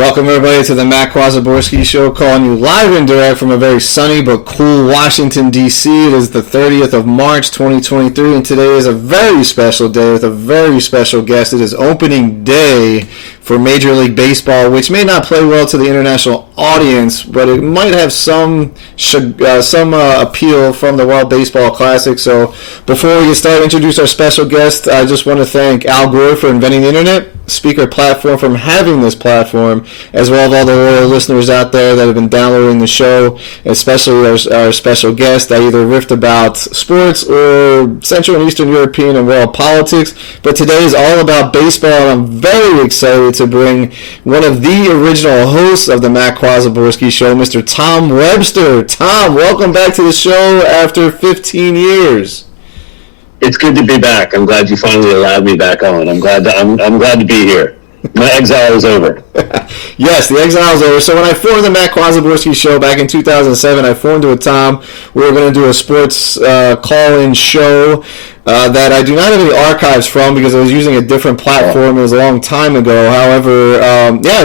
Welcome everybody to the Matt Kwasiborski Show, calling you live and direct from a very sunny but cool Washington, D.C. It is the 30th of March, 2023, and today is a very special day with a very special guest. It is opening day for Major League Baseball, which may not play well to the international audience, but it might have some appeal from the World Baseball Classic. So before we get started, introduce our special guest. I just want to thank Al Gore for inventing the internet, Speaker Platform for having this platform, as well as all the loyal listeners out there that have been downloading the show, especially our special guest. I either riffed about sports or Central and Eastern European and world politics, but today is all about baseball, and I'm very excited to bring one of the original hosts of the Matt Kwasiborski Show, Mr. Tom Webster. Tom, welcome back to the show after 15 years. It's good to be back. I'm glad you finally allowed me back on. I'm glad to be here. My exile is over. Yes, the exile is over. So when I formed the Matt Kwasiborski Show back in 2007, I formed it with Tom. We were going to do a sports call-in show that I do not have any archives from because I was using a different platform. It was a long time ago. However,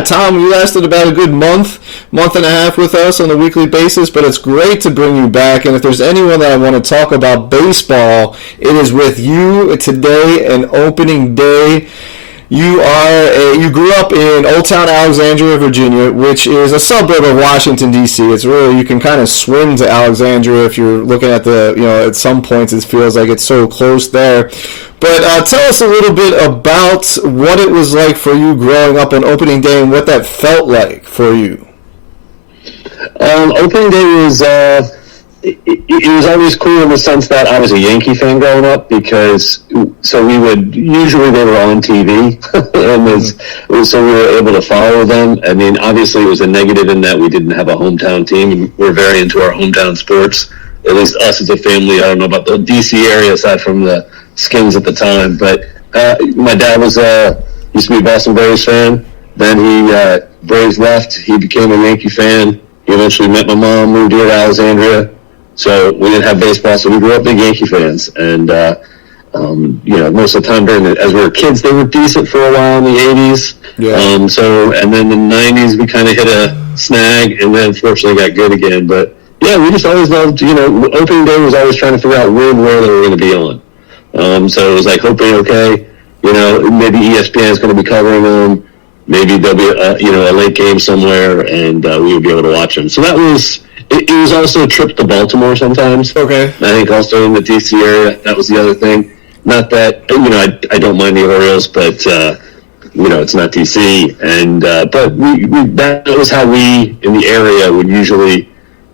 Tom, you lasted about a good month and a half with us on a weekly basis, but it's great to bring you back. And if there's anyone that I want to talk about baseball, it is with you today, an opening day. You grew up in Old Town Alexandria, Virginia, which is a suburb of Washington, D.C. It's really, you can kind of swim to Alexandria if you're looking at at some points it feels like it's so close there. But tell us a little bit about what it was like for you growing up on opening day and what that felt like for you. Opening day was... It was always cool in the sense that I was a Yankee fan growing up because they were on TV and so we were able to follow them. I mean, obviously it was a negative in that we didn't have a hometown team. We're very into our hometown sports, at least us as a family. I don't know about the DC area aside from the Skins at the time, but my dad used to be a Boston Braves fan. Then Braves left. He became a Yankee fan. He eventually met my mom, moved here to Alexandria. So we didn't have baseball, so we grew up big Yankee fans. And, most of the time as we were kids, they were decent for a while in the 80s. Yeah. And then in the 90s, we kind of hit a snag, and then fortunately got good again. But, yeah, we just always loved, opening day was always trying to figure out where they were going to be on. So it was like hoping, okay, maybe ESPN is going to be covering them. Maybe there'll be a late game somewhere, and we would be able to watch them. So that was... It was also a trip to Baltimore sometimes. Okay. I think also in the D.C. area, that was the other thing. Not that, I don't mind the Orioles, but, it's not D.C. And, but that was how we in the area would usually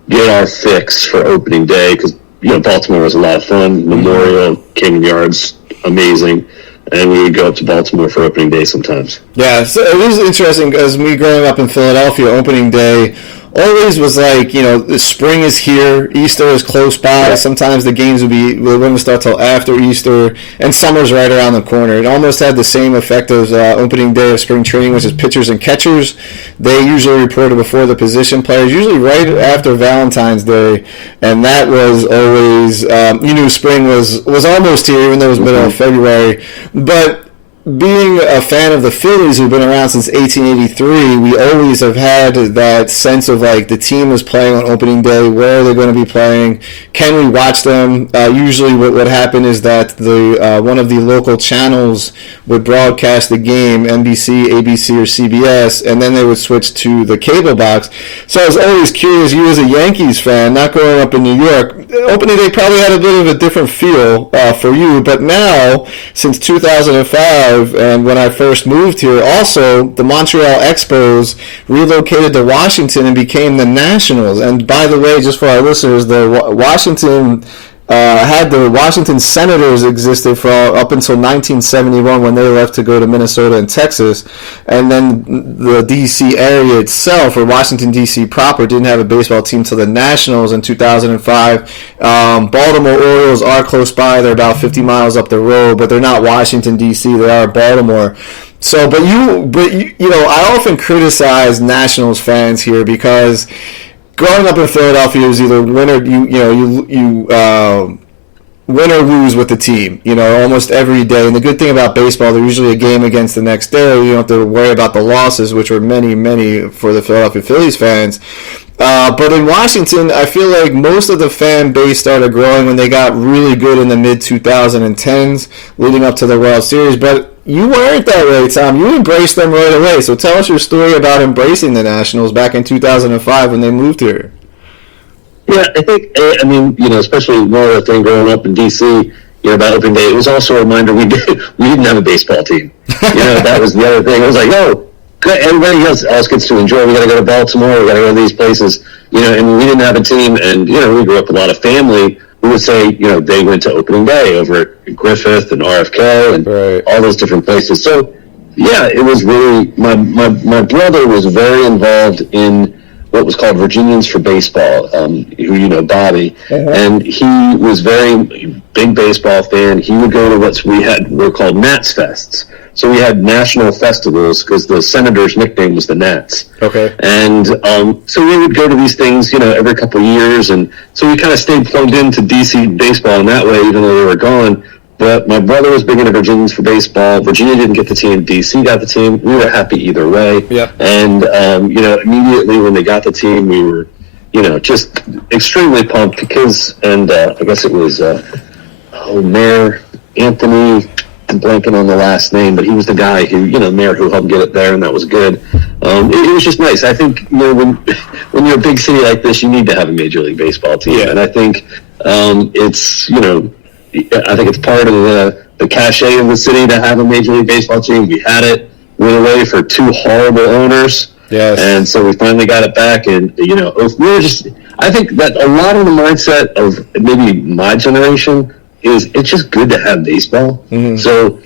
get our fix for opening day because, Baltimore was a lot of fun. Memorial, King Yard's amazing. And we would go up to Baltimore for opening day sometimes. Yeah, so it was interesting because me growing up in Philadelphia, opening day always was like, the spring is here, Easter is close by. Yeah. Sometimes the games wouldn't start till after Easter, and summer's right around the corner. It almost had the same effect as opening day of spring training, which is pitchers and catchers. They usually reported before the position players, usually right after Valentine's Day, and that was always, you knew spring was almost here, even though it was middle of February. But being a fan of the Phillies, who've been around since 1883, we always have had that sense of like the team is playing on opening day. Where are they going to be playing? Can we watch them? Usually, what would happen is that one of the local channels would broadcast the game, NBC, ABC, or CBS, and then they would switch to the cable box. So I was always curious. You as a Yankees fan, not growing up in New York, opening day probably had a bit of a different feel for you. But now, since 2005. And when I first moved here, also the Montreal Expos relocated to Washington and became the Nationals. And by the way, just for our listeners, the Washington Senators existed for up until 1971 when they left to go to Minnesota and Texas. And then the D.C. area itself, or Washington, D.C. proper, didn't have a baseball team till the Nationals in 2005. Baltimore Orioles are close by. They're about 50 miles up the road, but they're not Washington, D.C. They are Baltimore. So, but I often criticize Nationals fans here because growing up in Philadelphia was either win or win or lose with the team, almost every day. And the good thing about baseball, there's usually a game against the next day. You don't have to worry about the losses, which were many, many for the Philadelphia Phillies fans. But in Washington, I feel like most of the fan base started growing when they got really good in the mid-2010s, leading up to the World Series. But you weren't that way, Tom. You embraced them right away. So tell us your story about embracing the Nationals back in 2005 when they moved here. Yeah, I think, especially one other thing growing up in D.C., about opening day, it was also a reminder we didn't have a baseball team. That was the other thing. It was like, everybody else gets to enjoy. We got to go to Baltimore. We got to go to these places. And we didn't have a team. And, we grew up with a lot of family who would say, they went to opening day over at Griffith and RFK and all those different places. So, yeah, it was really, my brother was very involved in what was called Virginians for Baseball, who Bobby, and he was very big baseball fan. He would go to were called Nats Fests. So we had national festivals because the Senators' nickname was the Nats. Okay. And so we would go to these things, every couple of years, and so we kind of stayed plugged into DC baseball in that way, even though they were gone. But my brother was big into Virginians for Baseball. Virginia didn't get the team. DC got the team. We were happy either way. Yep. And, immediately when they got the team, we were, just extremely pumped because, I guess it was, Mayor Anthony, I'm blanking on the last name, but he was the guy who, Mayor who helped get it there, and that was good. It was just nice. I think, when you're a big city like this, you need to have a Major League Baseball team. Yeah. And I think it's, I think it's part of the cachet of the city to have a Major League Baseball team. We had it, went away for two horrible owners. Yes. And so we finally got it back. And, we were I think that a lot of the mindset of maybe my generation is it's just good to have baseball. Mm-hmm. So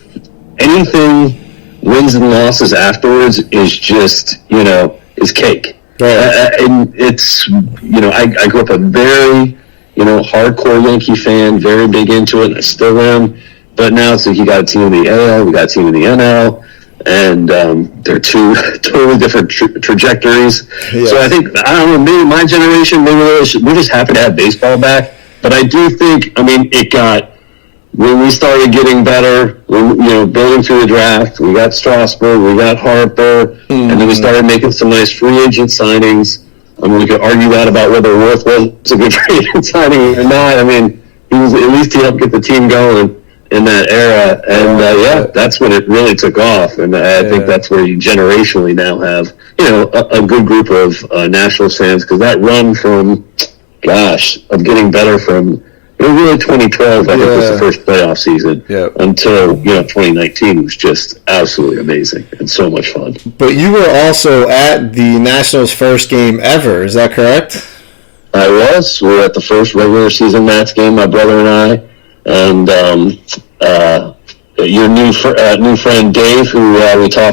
anything, wins and losses afterwards is just, is cake. Right. And it's, I grew up a very, hardcore Yankee fan, very big into it, and I still am. But now it's like you got a team in the AL, we got a team in the NL, and they're two totally different trajectories. Yeah. So I think, I don't know, maybe my generation, we're just happy to have baseball back. But I do think, it got, when we started getting better, building through the draft, we got Strasburg, we got Harper, and then we started making some nice free agent signings. We could argue that about whether Worth was a good free agent signing or not. At least he helped get the team going in that era. And, that's when it really took off. And I think that's where you generationally now have, a good group of Nationals fans. Because that run from, of getting better from, really 2012, I think, was the first playoff season until, 2019 was just absolutely amazing and so much fun. But you were also at the Nationals' first game ever, is that correct? I was. We were at the first regular season Nats game, my brother and I, and your new friend Dave, who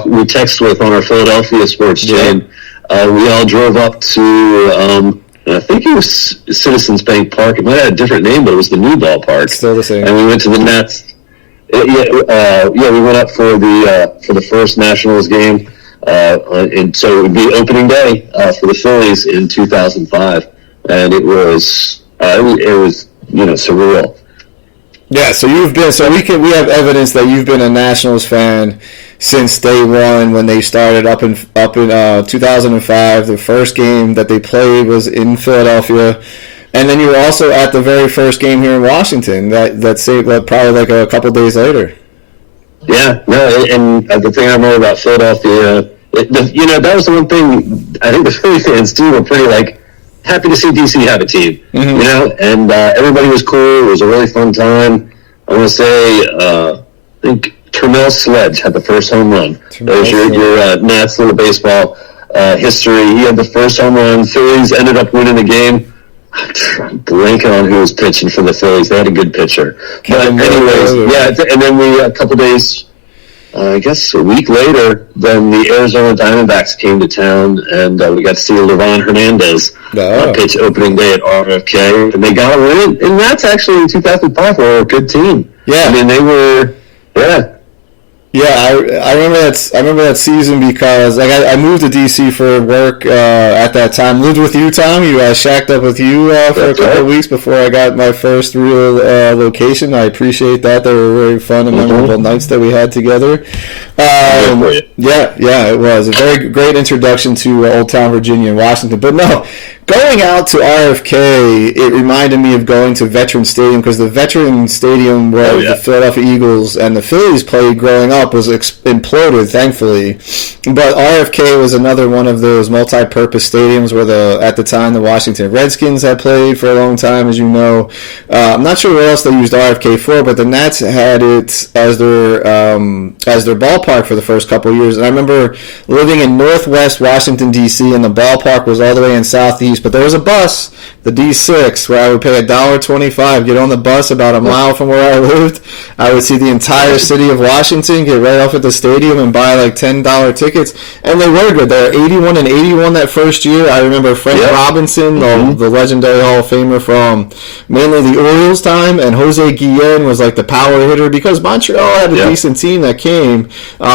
we text with on our Philadelphia sports chain. We all drove up to I think it was Citizens Bank Park. It might have had a different name, but it was the new ballpark. Still the same. And we went to the Nats. We went up for the first Nationals game, and so it would be opening day for the Phillies in 2005, and it was surreal. Yeah, so we have evidence that you've been a Nationals fan since day one when they started up in 2005. The first game that they played was in Philadelphia, and then you were also at the very first game here in Washington. That saved probably like a couple days later. Yeah, no, and the thing I remember about Philadelphia, that was the one thing I think the Philly fans too were pretty happy to see DC have a team, and everybody was cool. It was a really fun time. I want to say, I think Termel Sledge had the first home run. That was your Nats little baseball history. He had the first home run. Phillies ended up winning the game. I'm blanking on who was pitching for the Phillies. They had a good pitcher. But anyways, and then a couple days, I guess a week later, then the Arizona Diamondbacks came to town, and we got to see Livan Hernandez pitch opening day at RFK, and they got a win. And that's actually in 2005 were a good team. Yeah. They were, Yeah, I remember that. I remember that season because like I moved to DC for work at that time. Lived with you, Tom. You shacked up with you for a couple of weeks before I got my first real location. I appreciate that. They were very fun and memorable nights that we had together. Yeah, it was a very great introduction to Old Town Virginia and Washington. But no, going out to RFK, it reminded me of going to Veteran Stadium because the Veteran Stadium where the Philadelphia Eagles and the Phillies played growing up was imploded, thankfully. But RFK was another one of those multi-purpose stadiums where at the time the Washington Redskins had played for a long time, as you know. I'm not sure what else they used RFK for, but the Nats had it as their ballpark for the first couple of years. And I remember living in Northwest Washington, D.C., and the ballpark was all the way in Southeast. But there was a bus, the D6, where I would pay $1.25, get on the bus about a mile from where I lived. I would see the entire city of Washington, get right off at the stadium, and buy like $10 tickets. And they were good. They were 81 and 81 that first year. I remember Frank Robinson, the legendary Hall of Famer from mainly the Orioles time, and Jose Guillen was like the power hitter because Montreal had a decent team that came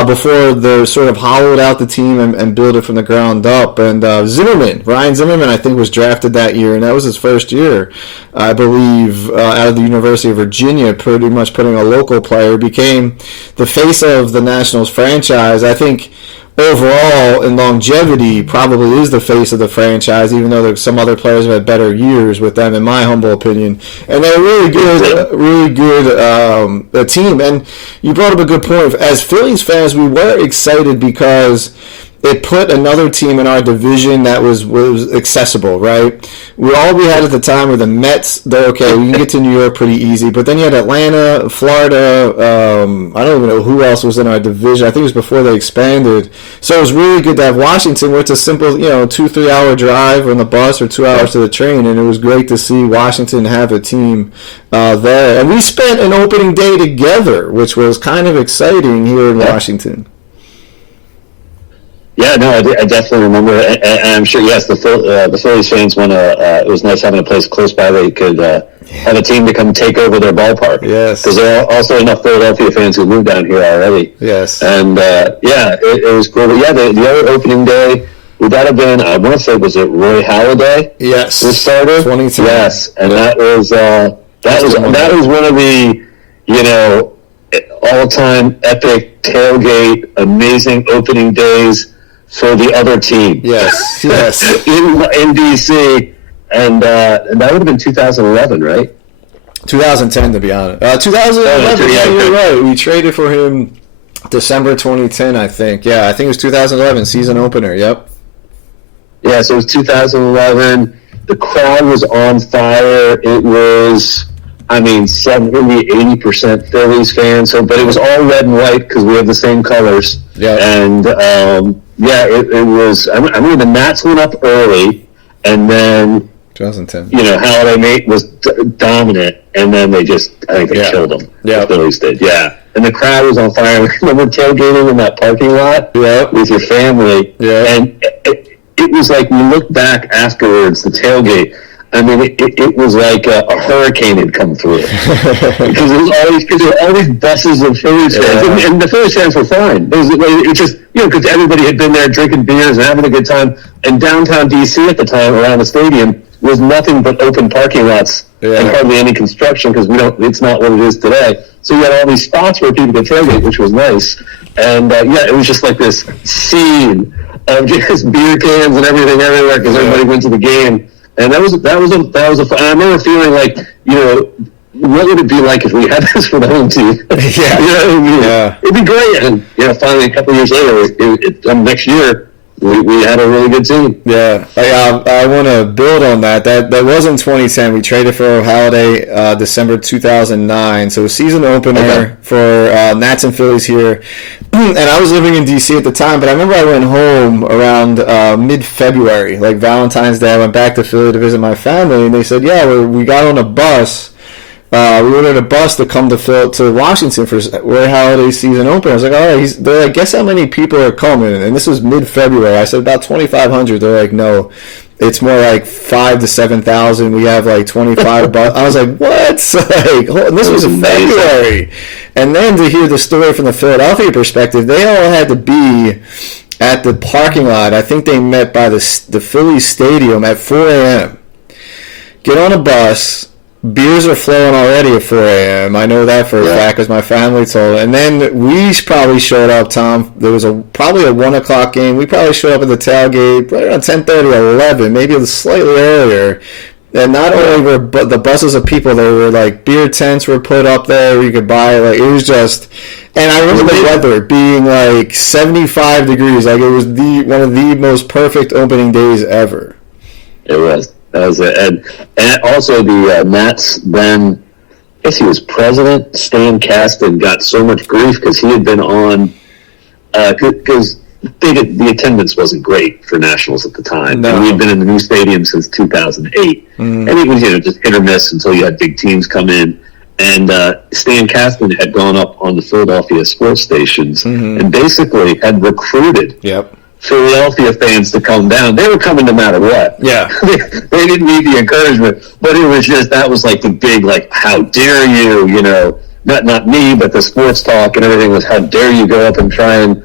before they sort of hollowed out the team and built it from the ground up. And Ryan Zimmerman, I think, was drafted that year, and that was his first year, I believe, out of the University of Virginia, pretty much putting a local player, became the face of the Nationals franchise. I think overall, in longevity, probably is the face of the franchise, even though there's some other players have had better years with them, in my humble opinion. And they're a really good team. And you brought up a good point. As Phillies fans, we were excited because it put another team in our division that was accessible, right? All we had at the time were the Mets. They're okay. We can get to New York pretty easy. But then you had Atlanta, Florida. I don't even know who else was in our division. I think it was before they expanded. So it was really good to have Washington, where it's a simple, 2-3 hour drive on the bus or 2 hours to the train. And it was great to see Washington have a team there. And we spent an opening day together, which was kind of exciting here in Washington. Yeah, no, I definitely remember, and I'm sure, yes, the Phillies fans want to. It was nice having a place close by where you could have a team to come take over their ballpark. Yes, because there are also enough Philadelphia fans who moved down here already. Yes, and it was cool. But the other opening day, would that have been? I want to say, was it Roy Halladay? Yes, the starter. 2010. Yes, and that was one of the all-time epic tailgate, amazing opening days for the other team. Yes. in DC, and that would have been 2011, right? 2010, to be honest. 2011. Yeah, you're right. We traded for him December 2010, I think. Yeah, I think it was 2011 season opener. Yep. Yeah, so it was 2011. The crowd was on fire. It was, 70-80% Phillies fans. So, but it was all red and white because we have the same colors. Yeah. And it was. The Nats went up early, and then 2010. Halladay was dominant, and then they killed them. Yeah, the Phillies did. Yeah, and the crowd was on fire. I remember tailgating in that parking lot. With your family. Yeah, and it was like we looked back afterwards. The tailgate. It was like a hurricane had come through because there were all these buses of Phillies fans, and the Phillies fans were fine. It was just because everybody had been there drinking beers and having a good time. And downtown DC at the time, around the stadium, was nothing but open parking lots and hardly any construction because it's not what it is today. So you had all these spots where people could tailgate, which was nice. And it was just like this scene of just beer cans and everything everywhere because everybody went to the game. And that was a. I remember feeling like, what would it be like if we had this for the home team? It'd be great. And finally, a couple of years later, next year, we had a really good team. Yeah, I want to build on that. That was in 2010. We traded for Halladay December 2009. So season opener for Nats and Phillies here. And I was living in D.C. at the time, but I remember I went home around mid-February, like Valentine's Day. I went back to Philly to visit my family, and they said, we got on a bus. We ordered a bus to come to Washington for Roy Halladay's season opener. I was like, all right. They're like, guess how many people are coming? And this was mid-February. I said, about 2,500. They're like, no, it's more like 5,000 to 7,000. We have like 25 bucks. I was like, what? Like, and this was in February. And then to hear the story from the Philadelphia perspective, they all had to be at the parking lot. I think they met by the Phillies stadium at 4 a.m. Get on a bus. Beers are flowing already at 4 a.m. I know that for a fact because my family told. And then we probably showed up, Tom. There was probably a 1 o'clock game. We probably showed up at the tailgate right around 10:30 or 11, maybe slightly earlier. And not only were the buses of people, there were like beer tents were put up there where you could buy. Like, it was just, and I remember the weather being like 75 degrees. Like, it was one of the most perfect opening days ever. It was. That was it. And also the Nats then, I guess he was president, Stan Kasten got so much grief because he had been on, because the attendance wasn't great for Nationals at the time. No. And we had been in the new stadium since 2008. And it was, just hit or miss until you had big teams come in. And Stan Kasten had gone up on the Philadelphia sports stations and basically had recruited Philadelphia fans to come down. They were coming no matter what. Yeah. They didn't need the encouragement. But it was just, that was like the big, like, how dare you, not me, but the sports talk and everything was, how dare you go up and try and,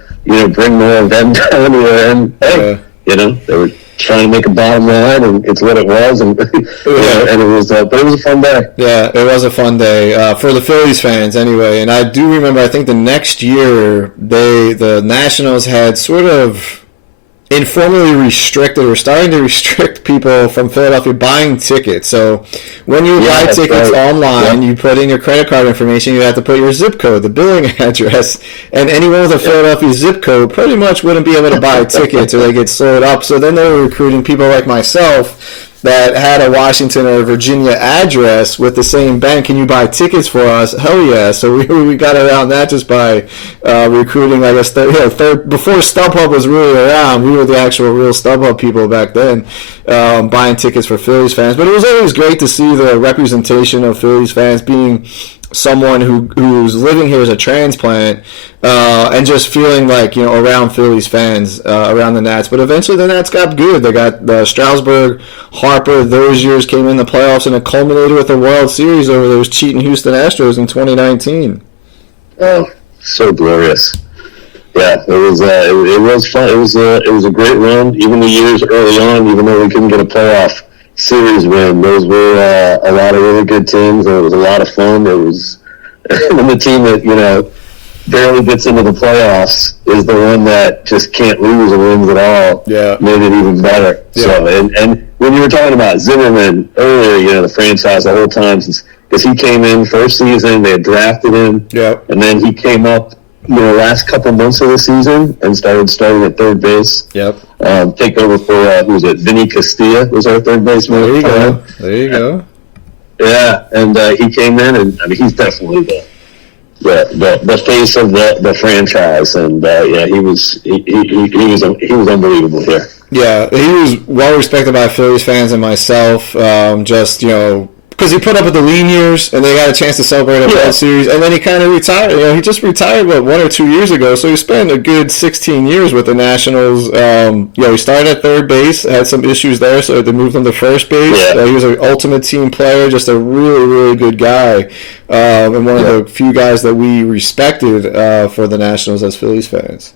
bring more of them down here. And, hey, they were trying to make a bottom line, and it's what it was. And, and it was, but it was a fun day. Yeah, it was a fun day for the Phillies fans anyway. And I do remember, I think the next year, the Nationals had sort of informally restricted or starting to restrict people from Philadelphia buying tickets. So when you buy tickets online, you put in your credit card information, you have to put your zip code, the billing address, and anyone with a Philadelphia zip code pretty much wouldn't be able to buy tickets or they get sold up. So then they were recruiting people like myself that had a Washington or Virginia address with the same bank. Can you buy tickets for us? Hell yeah. So we got around that just by recruiting, I guess, before StubHub was really around. We were the actual real StubHub people back then, buying tickets for Phillies fans. But it was always great to see the representation of Phillies fans being someone who's living here as a transplant and just feeling like, around Phillies fans, around the Nats. But eventually the Nats got good. They got Strasburg, Harper, those years came in the playoffs, and it culminated with a World Series over those cheating Houston Astros in 2019. Oh, so glorious. Yeah, it was fun. It was a great run. Even the years early on, even though we couldn't get a playoff series win, those were a lot of really good teams, and it was a lot of fun. It was and the team that barely gets into the playoffs is the one that just can't lose and wins at all. Yeah, made it even better. Yeah. So and when you were talking about Zimmerman earlier, the franchise the whole time since, because he came in first season, they had drafted him, and then he came up last couple months of the season and starting at third base. Take over for who was it? Vinny Castilla was our third baseman. There you go. Yeah, and he came in, and I mean he's definitely the face of the franchise, and he was unbelievable here. Yeah, he was well respected by Phillies fans and myself. Because he put up with the lean years, and they got a chance to celebrate a World Series, and then he kind of retired. He just retired, 1 or 2 years ago, so he spent a good 16 years with the Nationals. He started at third base, had some issues there, so they moved him to first base. He was an ultimate team player, just a really, really good guy, and one of the few guys that we respected for the Nationals as Phillies fans.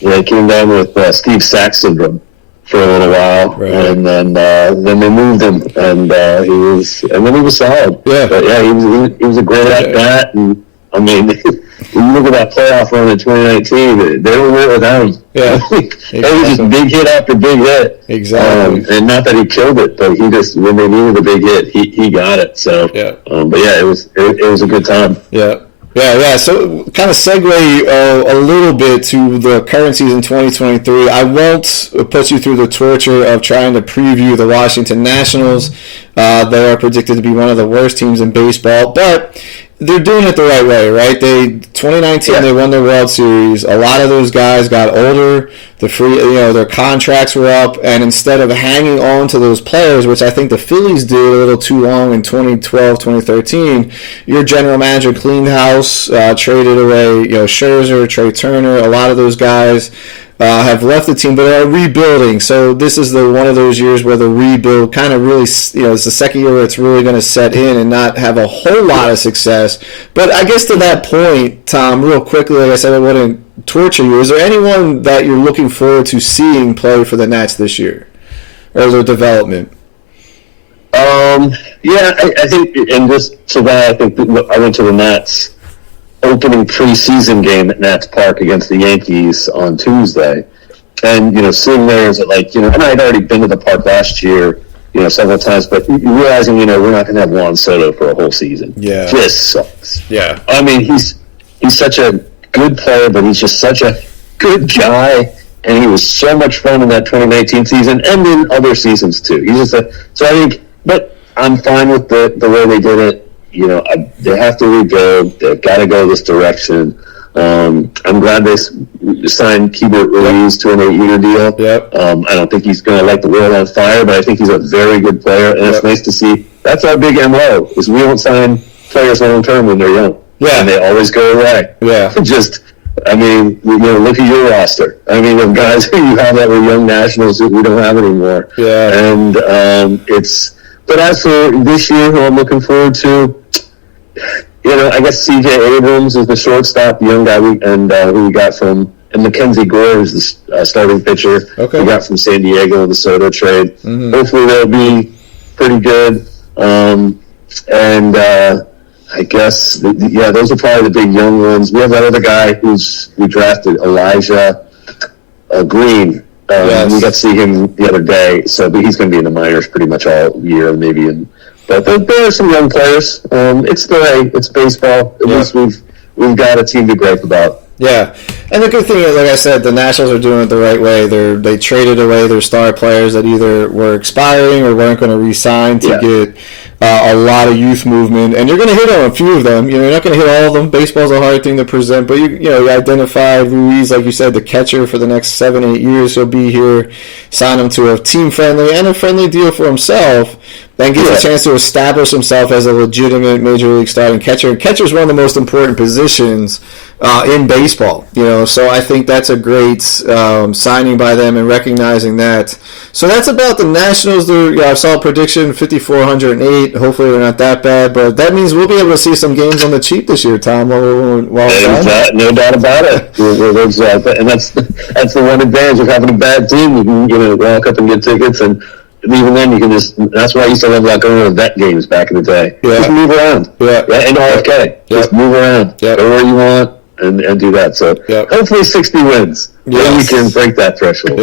Yeah, he came down with Steve Sax syndrome for a little while, and then they moved him, and he was solid. Yeah, but he was a great at bat, and I mean, when you look at that playoff run in 2019, they were without him. Yeah, it was just big hit after big hit. Exactly, and not that he killed it, but he just when they needed a big hit, he got it. So it was a good time. Yeah. So kind of segue a little bit to the current season 2023. I won't put you through the torture of trying to preview the Washington Nationals. They are predicted to be one of the worst teams in baseball, but they're doing it the right way, right? 2019 they won the World Series. A lot of those guys got older. Their contracts were up, and instead of hanging on to those players, which I think the Phillies did a little too long in 2012, 2013, your general manager cleaned house, traded away, Scherzer, Trey Turner, a lot of those guys. have left the team, but are rebuilding. So this is one of those years where the rebuild kind of really, it's the second year where it's really going to set in and not have a whole lot of success. But I guess to that point, Tom, real quickly, like I said, I wouldn't torture you. Is there anyone that you're looking forward to seeing play for the Nats this year, or their development? Yeah, I think, and just to that, I think I went to the Nats opening preseason game at Nats Park against the Yankees on Tuesday, and seeing there is like and I'd already been to the park last year, several times, but realizing we're not going to have Juan Soto for a whole season. Yeah, this sucks. Yeah, I mean he's such a good player, but he's just such a good guy, and he was so much fun in that 2019 season and in other seasons too. He's just so I think, but I'm fine with the way they did it. They have to rebuild. They've got to go this direction. I'm glad they signed Keibert Ruiz to an 8-year deal. Yep. I don't think he's going to light the world on fire, but I think he's a very good player, and it's nice to see. That's our big MO, is we don't sign players long-term when they're young. Yeah. And they always go away. Yeah. Just, look at your roster. I mean, of guys who you have that were young nationals that we don't have anymore. Yeah. And but as for this year, who I'm looking forward to, I guess C.J. Abrams is the shortstop, the young guy, who we got from, and Mackenzie Gore is the starting pitcher. Okay. We got from San Diego in the Soto trade. Mm-hmm. Hopefully they'll be pretty good. I guess, those are probably the big young ones. We have that other guy we drafted, Elijah Green. Yes. We got to see him the other day, but he's going to be in the minors pretty much all year, maybe. But there are some young players. It's the way. It's baseball. At least we've got a team to gripe about. Yeah, and the good thing is, like I said, the Nationals are doing it the right way. They traded away their star players that either were expiring or weren't going to re-sign to get a lot of youth movement, and you're going to hit on a few of them. You're not going to hit all of them. Baseball's a hard thing to present, but you identified Ruiz, like you said, the catcher for the next 7-8 years. He'll be here. Sign him to a team-friendly and a friendly deal for himself. Then gets a chance to establish himself as a legitimate major league starting catcher. And catcher is one of the most important positions in baseball. So I think that's a great signing by them and recognizing that. So that's about the Nationals. I saw a prediction 5,408. Hopefully they're not that bad, but that means we'll be able to see some games on the cheap this year, Tom. While no doubt about it. And that's the one advantage of having a bad team. You can walk up and get tickets, and even then you can that's why I used to love going to vet games back in the day. Yeah. Just move around. And RFK. Just move around. Go where you want and do that. So hopefully 60 wins. Then we can break that threshold.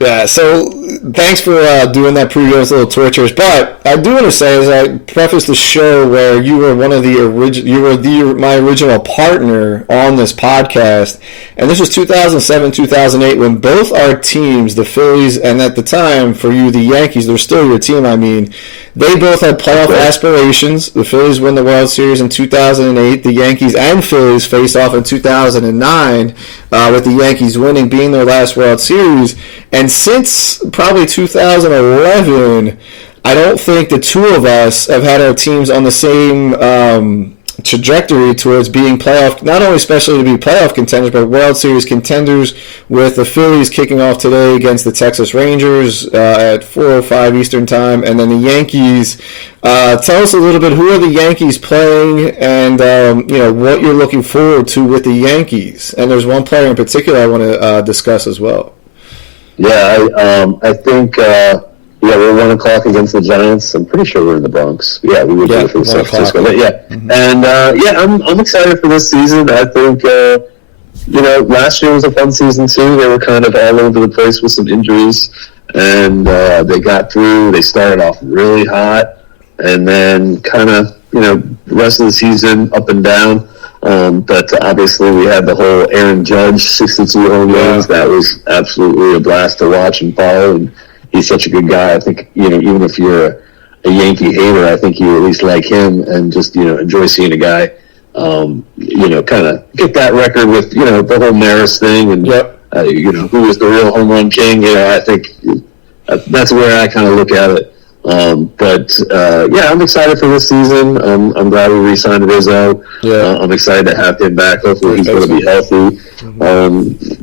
Yeah, so thanks for doing that preview. It's a little torturous, but I do want to say, as I preface the show, where you were one of my original partner on this podcast, and this was 2007, 2008, when both our teams, the Phillies, and at the time for you, the Yankees, they're still your team. I mean, they both had playoff aspirations. The Phillies win the World Series in 2008. The Yankees and Phillies faced off in 2009, with the Yankees winning, being their last World Series. And since probably 2011, I don't think the two of us have had our teams on the same trajectory towards being playoff, not only especially to be playoff contenders, but World Series contenders, with the Phillies kicking off today against the Texas Rangers at 4:05 Eastern Time, and then the Yankees. Tell us a little bit, who are the Yankees playing, and what you're looking forward to with the Yankees. And there's one player in particular I want to discuss as well. Yeah, I think we're 1 o'clock against the Giants. I'm pretty sure we're in the Bronx. Yeah, we would do it for San Francisco. But and I'm excited for this season. I think last year was a fun season too. They were kind of all over the place with some injuries, and they got through. They started off really hot, and then kind of the rest of the season up and down. But obviously we had the whole Aaron Judge 62 home runs. That was absolutely a blast to watch and follow, and he's such a good guy. I think, even if you're a Yankee hater, I think you at least like him and just, enjoy seeing a guy, kind of get that record with, the whole Maris thing and, who was the real home run king. I think that's where I kind of look at it. I'm excited for this season. I'm glad we re-signed Rizzo. Yeah. I'm excited to have him back. Hopefully he's going to be healthy.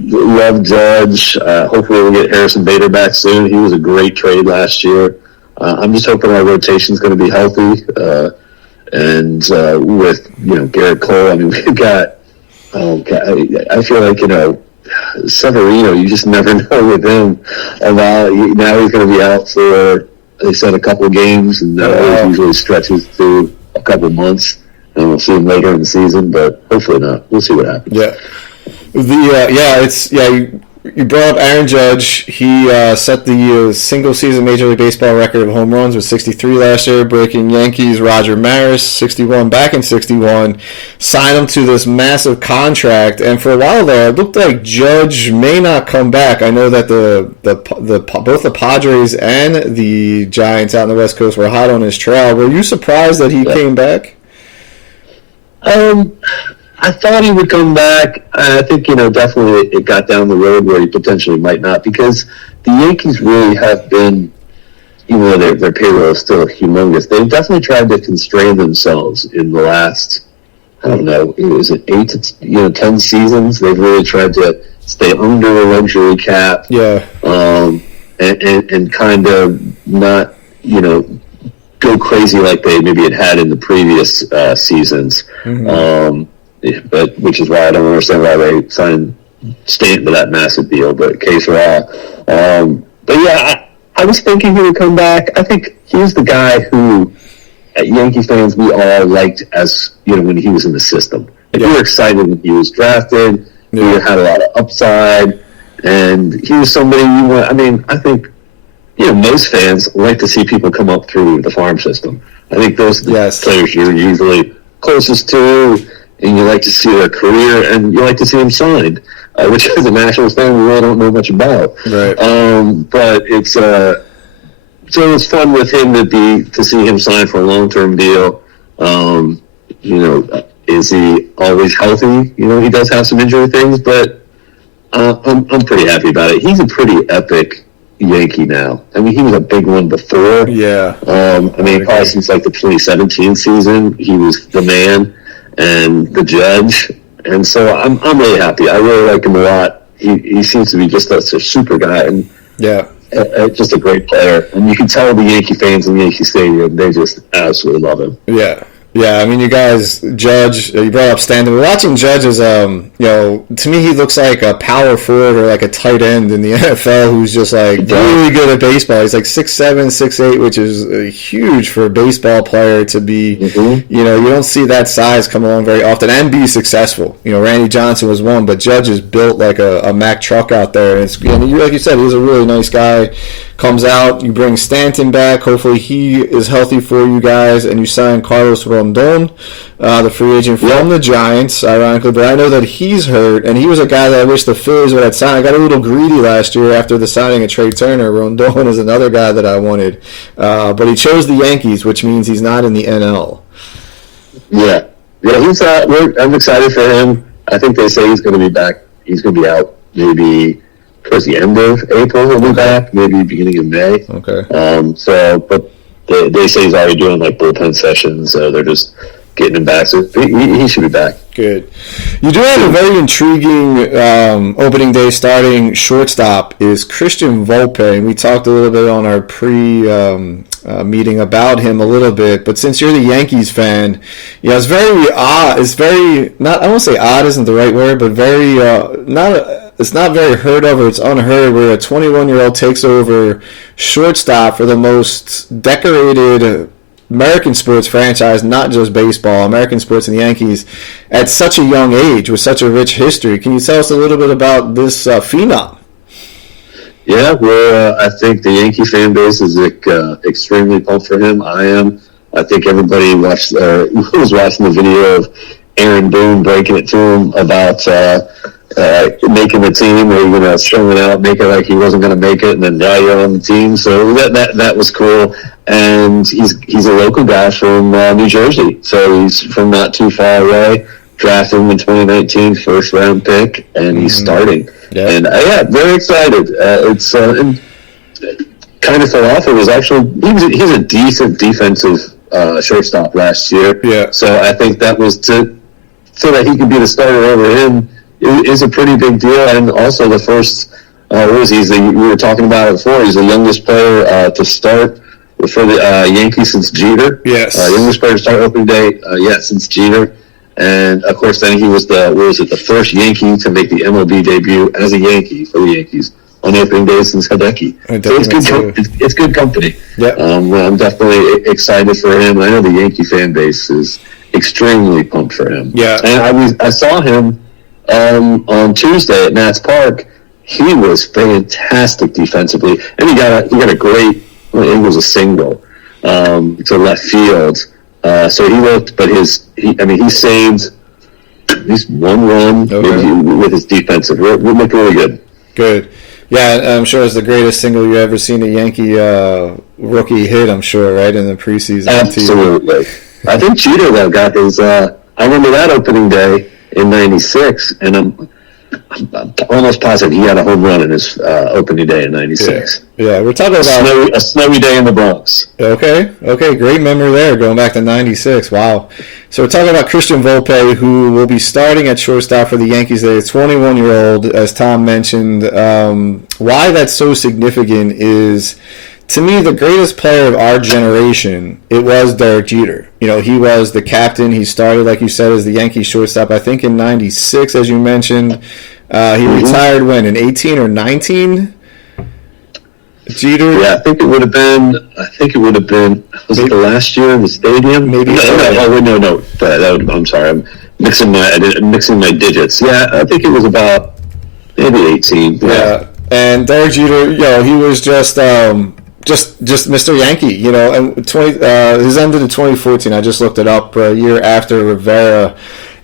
Love Judge. Hopefully we'll get Harrison Bader back soon. He was a great trade last year. I'm just hoping our rotation's going to be healthy. With Garrett Cole, I mean, we've got. I feel like Severino. You just never know with him. Now he's going to be out for. They said a couple of games, and that usually stretches through a couple of months, and we'll see him later in the season. But hopefully not. We'll see what happens. Yeah. You brought up Aaron Judge. He set the single-season Major League Baseball record of home runs with 63 last year, breaking Yankees' Roger Maris, 61, back in 61. Signed him to this massive contract, and for a while there, it looked like Judge may not come back. I know that both the Padres and the Giants out on the West Coast were hot on his trail. Were you surprised that he came back? I thought he would come back. I think, definitely it got down the road where he potentially might not, because the Yankees really have been, even though their payroll is still humongous, they've definitely tried to constrain themselves in the last, I don't know, is it 8 to 10 seasons? They've really tried to stay under the luxury cap. Yeah. And kind of not, go crazy like they maybe had in the previous seasons. But which is why I don't understand why they signed Stanton to that massive deal. But case for all. I was thinking he would come back. I think he's the guy who, at Yankee fans, we all liked as when he was in the system. We were excited when he was drafted. He had a lot of upside, and he was somebody you want. I mean, I think most fans like to see people come up through the farm system. I think those are the players you're usually closest to. And you like to see their career, and you like to see them signed, which as a Nationals fan, we really don't know much about. Right. But it's so it's fun with him to see him sign for a long-term deal. Is he always healthy? He does have some injury things, but I'm pretty happy about it. He's a pretty epic Yankee now. I mean, he was a big one before. Yeah. Probably since like the 2017 season, he was the man. And the Judge, and so I'm really happy. I really like him a lot. He seems to be just a super guy, and just a great player. And you can tell the Yankee fans in Yankee Stadium, they just absolutely love him. Yeah, I mean, you guys, Judge, you brought up Stanton. We're watching Judge as, to me, he looks like a power forward or like a tight end in the NFL who's just like really good at baseball. He's like 6'7", 6'8", which is huge for a baseball player to be, you don't see that size come along very often and be successful. Randy Johnson was one, but Judge is built like a Mack truck out there. And like you said, he's a really nice guy. Comes out, you bring Stanton back. Hopefully he is healthy for you guys, and you sign Carlos Rondon, the free agent from the Giants, ironically. But I know that he's hurt, and he was a guy that I wish the Phillies would have signed. I got a little greedy last year after the signing of Trey Turner. Rondon is another guy that I wanted. But he chose the Yankees, which means he's not in the NL. Yeah, he's. I'm excited for him. I think they say he's going to be back. He's going to be out maybe towards the end of April. He'll be back, maybe beginning of May. Okay. But they say he's already doing like bullpen sessions. So they're just getting him back. So he should be back. Good. You do have a very intriguing opening day starting shortstop is Christian Volpe. And we talked a little bit on our meeting about him a little bit, but since you're the Yankees fan, it's very odd. It's very not. I won't say odd isn't the right word, but very it's not very heard of, or it's unheard, where a 21-year-old takes over shortstop for the most decorated American sports franchise, not just baseball, American sports and the Yankees, at such a young age with such a rich history. Can you tell us a little bit about this phenom? Yeah, I think the Yankee fan base is extremely pumped for him. I am. I think everybody was watching the video of Aaron Boone breaking it to him about making the team, or showing out, making like he wasn't going to make it, and then now you're on the team. So that was cool. And he's a local guy from New Jersey, so he's from not too far away. Drafted him in 2019, first round pick, and he's starting. Yeah. And very excited. kind of fell off. It was actually he's a decent defensive shortstop last year. Yeah. So I think that was so that he could be the starter over him is a pretty big deal. And also the first, we were talking about it before. He's the youngest player to start for the Yankees since Jeter. Yes. Youngest player to start opening day, since Jeter. And of course, then he was the first Yankee to make the MLB debut as a Yankee for the Yankees on opening day since Hideki. So it's good company. Yeah. I'm definitely excited for him. I know the Yankee fan base is extremely pumped for him. Yeah. And I saw him on Tuesday at Nats Park. He was fantastic defensively, and he got a great. It was a single to left field. So he looked, but he saved at least one run with his defensive. We looked really good. Good. Yeah, I'm sure it's the greatest single you've ever seen a Yankee rookie hit, I'm sure, right, in the preseason. Absolutely. I think Jeter, though, got his I remember that opening day in 96, and I'm almost positive he had a home run in his opening day in 96. Yeah, we're talking about a snowy day in the Bronx. Okay, great memory there, going back to 96. Wow. So we're talking about Christian Volpe, who will be starting at shortstop for the Yankees today. 21-year-old, as Tom mentioned. Why that's so significant is, to me, the greatest player of our generation, it was Derek Jeter. You know, he was the captain. He started, like you said, as the Yankee shortstop, I think in 96, as you mentioned. He retired when, in 18 or 19? Jeter? Yeah, I think it would have been, was it the last year in the stadium? Maybe. No. I'm sorry. I'm mixing my digits. Yeah, I think it was about maybe 18. Yeah. And Derek Jeter, he was just Mr. Yankee, and his ended in 2014. I just looked it up, a year after Rivera.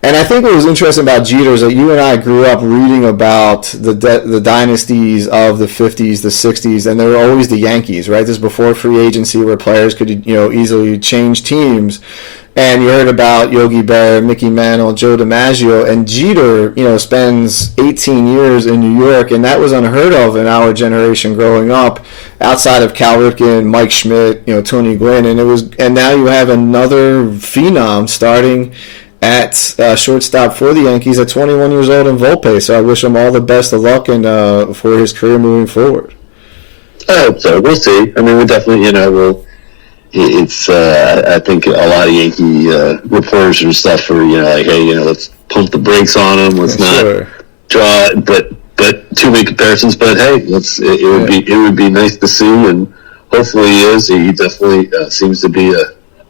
And I think what was interesting about Jeter is that you and I grew up reading about the dynasties of the 50s, the 60s, and they were always the Yankees, right? This is before free agency where players could, easily change teams. And you heard about Yogi Berra, Mickey Mantle, Joe DiMaggio, and Jeter, spends 18 years in New York, and that was unheard of in our generation growing up, outside of Cal Ripken, Mike Schmidt, Tony Gwynn, and now you have another phenom starting at shortstop for the Yankees at 21 years old in Volpe. So I wish him all the best of luck and for his career moving forward. I hope so. We'll see. I mean, we definitely, it's I think a lot of Yankee reporters and stuff are like, hey, let's pump the brakes on him. Let's not draw, but too many comparisons. But hey, it would be nice to see, and hopefully he is. He definitely seems to be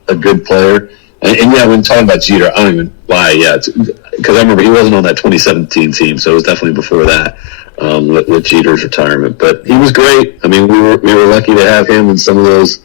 a good player. And yeah, when talking about Jeter, I don't even why. Yeah, because I remember he wasn't on that 2017 team, so it was definitely before that with Jeter's retirement. But he was great. I mean, we were lucky to have him, and some of those.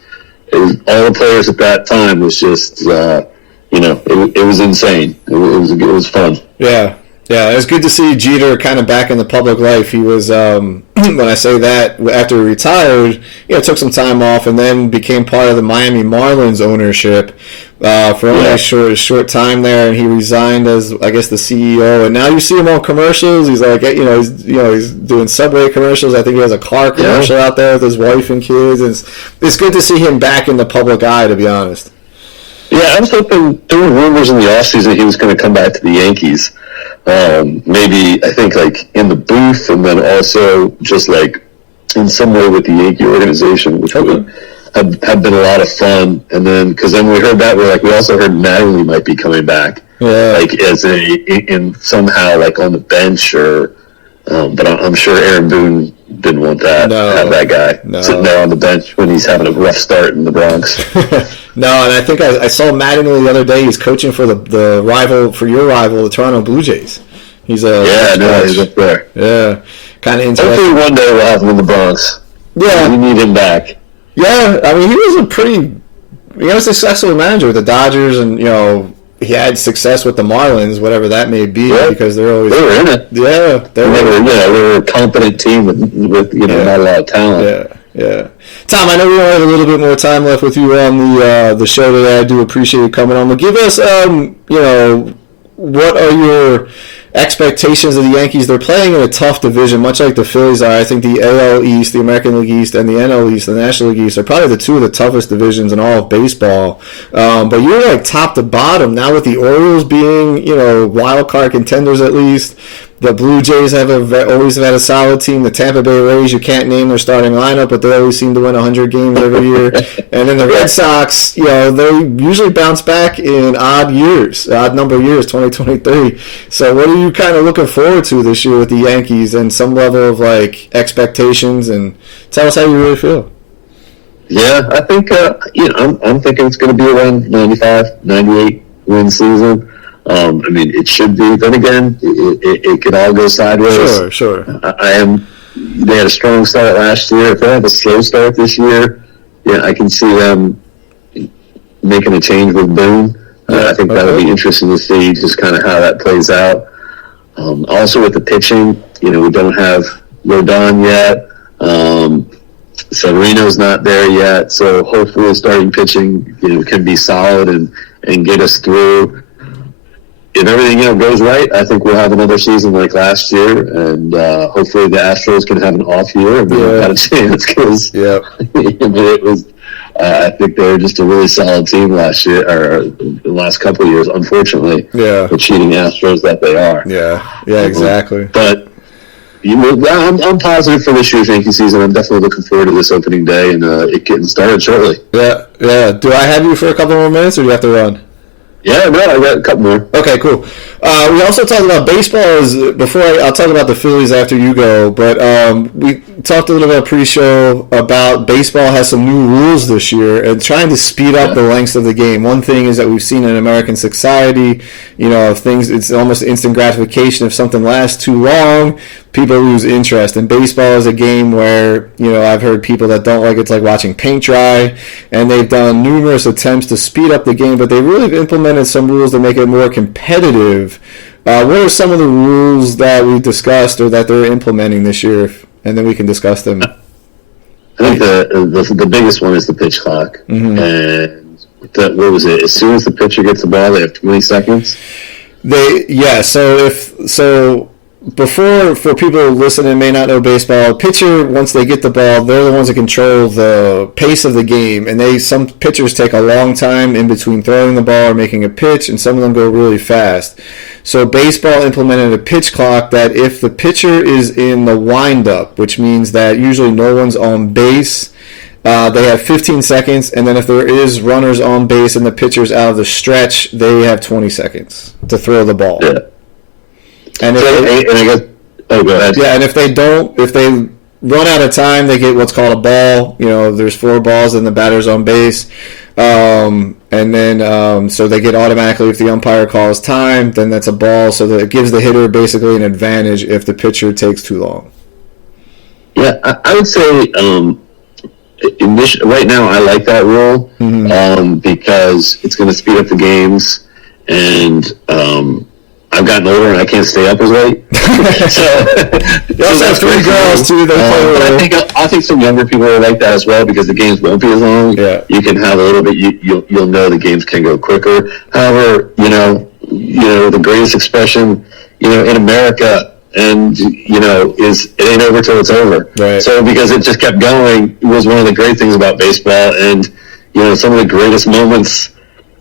All the players at that time was just, it was insane. It was fun. Yeah. Yeah, it was good to see Jeter kind of back in the public life. He was, when I say that, after he retired, took some time off and then became part of the Miami Marlins ownership for only a short time there, and he resigned as, I guess, the CEO. And now you see him on commercials. He's like, he's doing Subway commercials. I think he has a car commercial out there with his wife and kids. It's good to see him back in the public eye, to be honest. Yeah, I was hoping, there were rumors in the offseason he was going to come back to the Yankees. Maybe, I think, like, in the booth, and then also just, like, in some way with the Yankee organization, which would have been a lot of fun. And then, because then we heard that, we also heard Mattingly might be coming back, like, as in somehow, like, on the bench, or, but I'm sure Aaron Boone didn't want that, have that guy sitting there on the bench when he's having a rough start in the Bronx. No, and I think I saw Mattingly the other day. He's coaching for the rival, for your rival, the Toronto Blue Jays. He's he's up there. Yeah, kind of interesting. Hopefully one day we'll have him in the Bronx. Yeah, we need him back. Yeah, I mean, he was a successful manager with the Dodgers, and he had success with the Marlins, whatever that may be, because they were in it. Yeah, they were a competent team with not a lot of talent. Yeah. Tom, I know we only have a little bit more time left with you on the show today. I do appreciate you coming on. But give us, what are your expectations of the Yankees. They're playing in a tough division, much like the Phillies are. I think the AL East, the American League East, and the NL East, the National League East, are probably the two of the toughest divisions in all of baseball. But you're like top to bottom now with the Orioles being, wild card contenders at least. The Blue Jays always had a solid team. The Tampa Bay Rays, you can't name their starting lineup, but they always seem to win 100 games every year. And then the Red Sox, they usually bounce back in odd number years, 2023. So what are you kind of looking forward to this year with the Yankees and some level of expectations? And tell us how you really feel. Yeah, I think I'm thinking it's going to be around 95, 98 win season. It should be. Then again, it could all go sideways. Sure. They had a strong start last year. If they have a slow start this year, I can see them making a change with Boone. I think that would be interesting to see just kind of how that plays out. Also with the pitching, we don't have Rodon yet. Severino's not there yet. So hopefully the starting pitching, can be solid and get us through. If everything goes right, I think we'll have another season like last year, and hopefully the Astros can have an off year and we don't have a chance because it was. I think they were just a really solid team last year, or the last couple of years. Unfortunately, the cheating Astros that they are. Yeah, exactly. But I'm positive for this year's Yankee season. I'm definitely looking forward to this opening day and it getting started shortly. Yeah. Do I have you for a couple more minutes, or do you have to run? Yeah, no, I got a couple more. Okay, cool. We also talked about baseball. I'll talk about the Phillies after you go, but we talked a little bit pre-show about baseball has some new rules this year and trying to speed up the lengths of the game. One thing is that we've seen in American society, it's almost instant gratification. If something lasts too long, people lose interest. And baseball is a game where, I've heard people that don't like it's like watching paint dry, and they've done numerous attempts to speed up the game, but they really have implemented some rules to make it more competitive. What are some of the rules that we discussed or that they're implementing this year? And then we can discuss them. I think the biggest one is the pitch clock. Mm-hmm. And what was it? As soon as the pitcher gets the ball, they have 20 seconds. Before, for people listening may not know baseball, a pitcher, once they get the ball, they're the ones that control the pace of the game, and some pitchers take a long time in between throwing the ball or making a pitch, and some of them go really fast. So baseball implemented a pitch clock that if the pitcher is in the windup, which means that usually no one's on base, they have 15 seconds, and then if there is runners on base and the pitcher's out of the stretch, they have 20 seconds to throw the ball. Yeah. And go ahead. Yeah, and if they run out of time, they get what's called a ball. There's 4 balls and the batter's on base. And then so they get automatically, if the umpire calls time, then that's a ball. So that it gives the hitter basically an advantage if the pitcher takes too long. Yeah, I would say right now I like that rule because it's going to speed up the games, and I've gotten older and I can't stay up as late. You also have 3 girls too. I think some younger people will like that as well because the games won't be as long. Yeah. You can have a little bit. You'll know the games can go quicker. However, the greatest expression, in America, and is it ain't over till it's over. Right. So because it just kept going, it was one of the great things about baseball, and some of the greatest moments.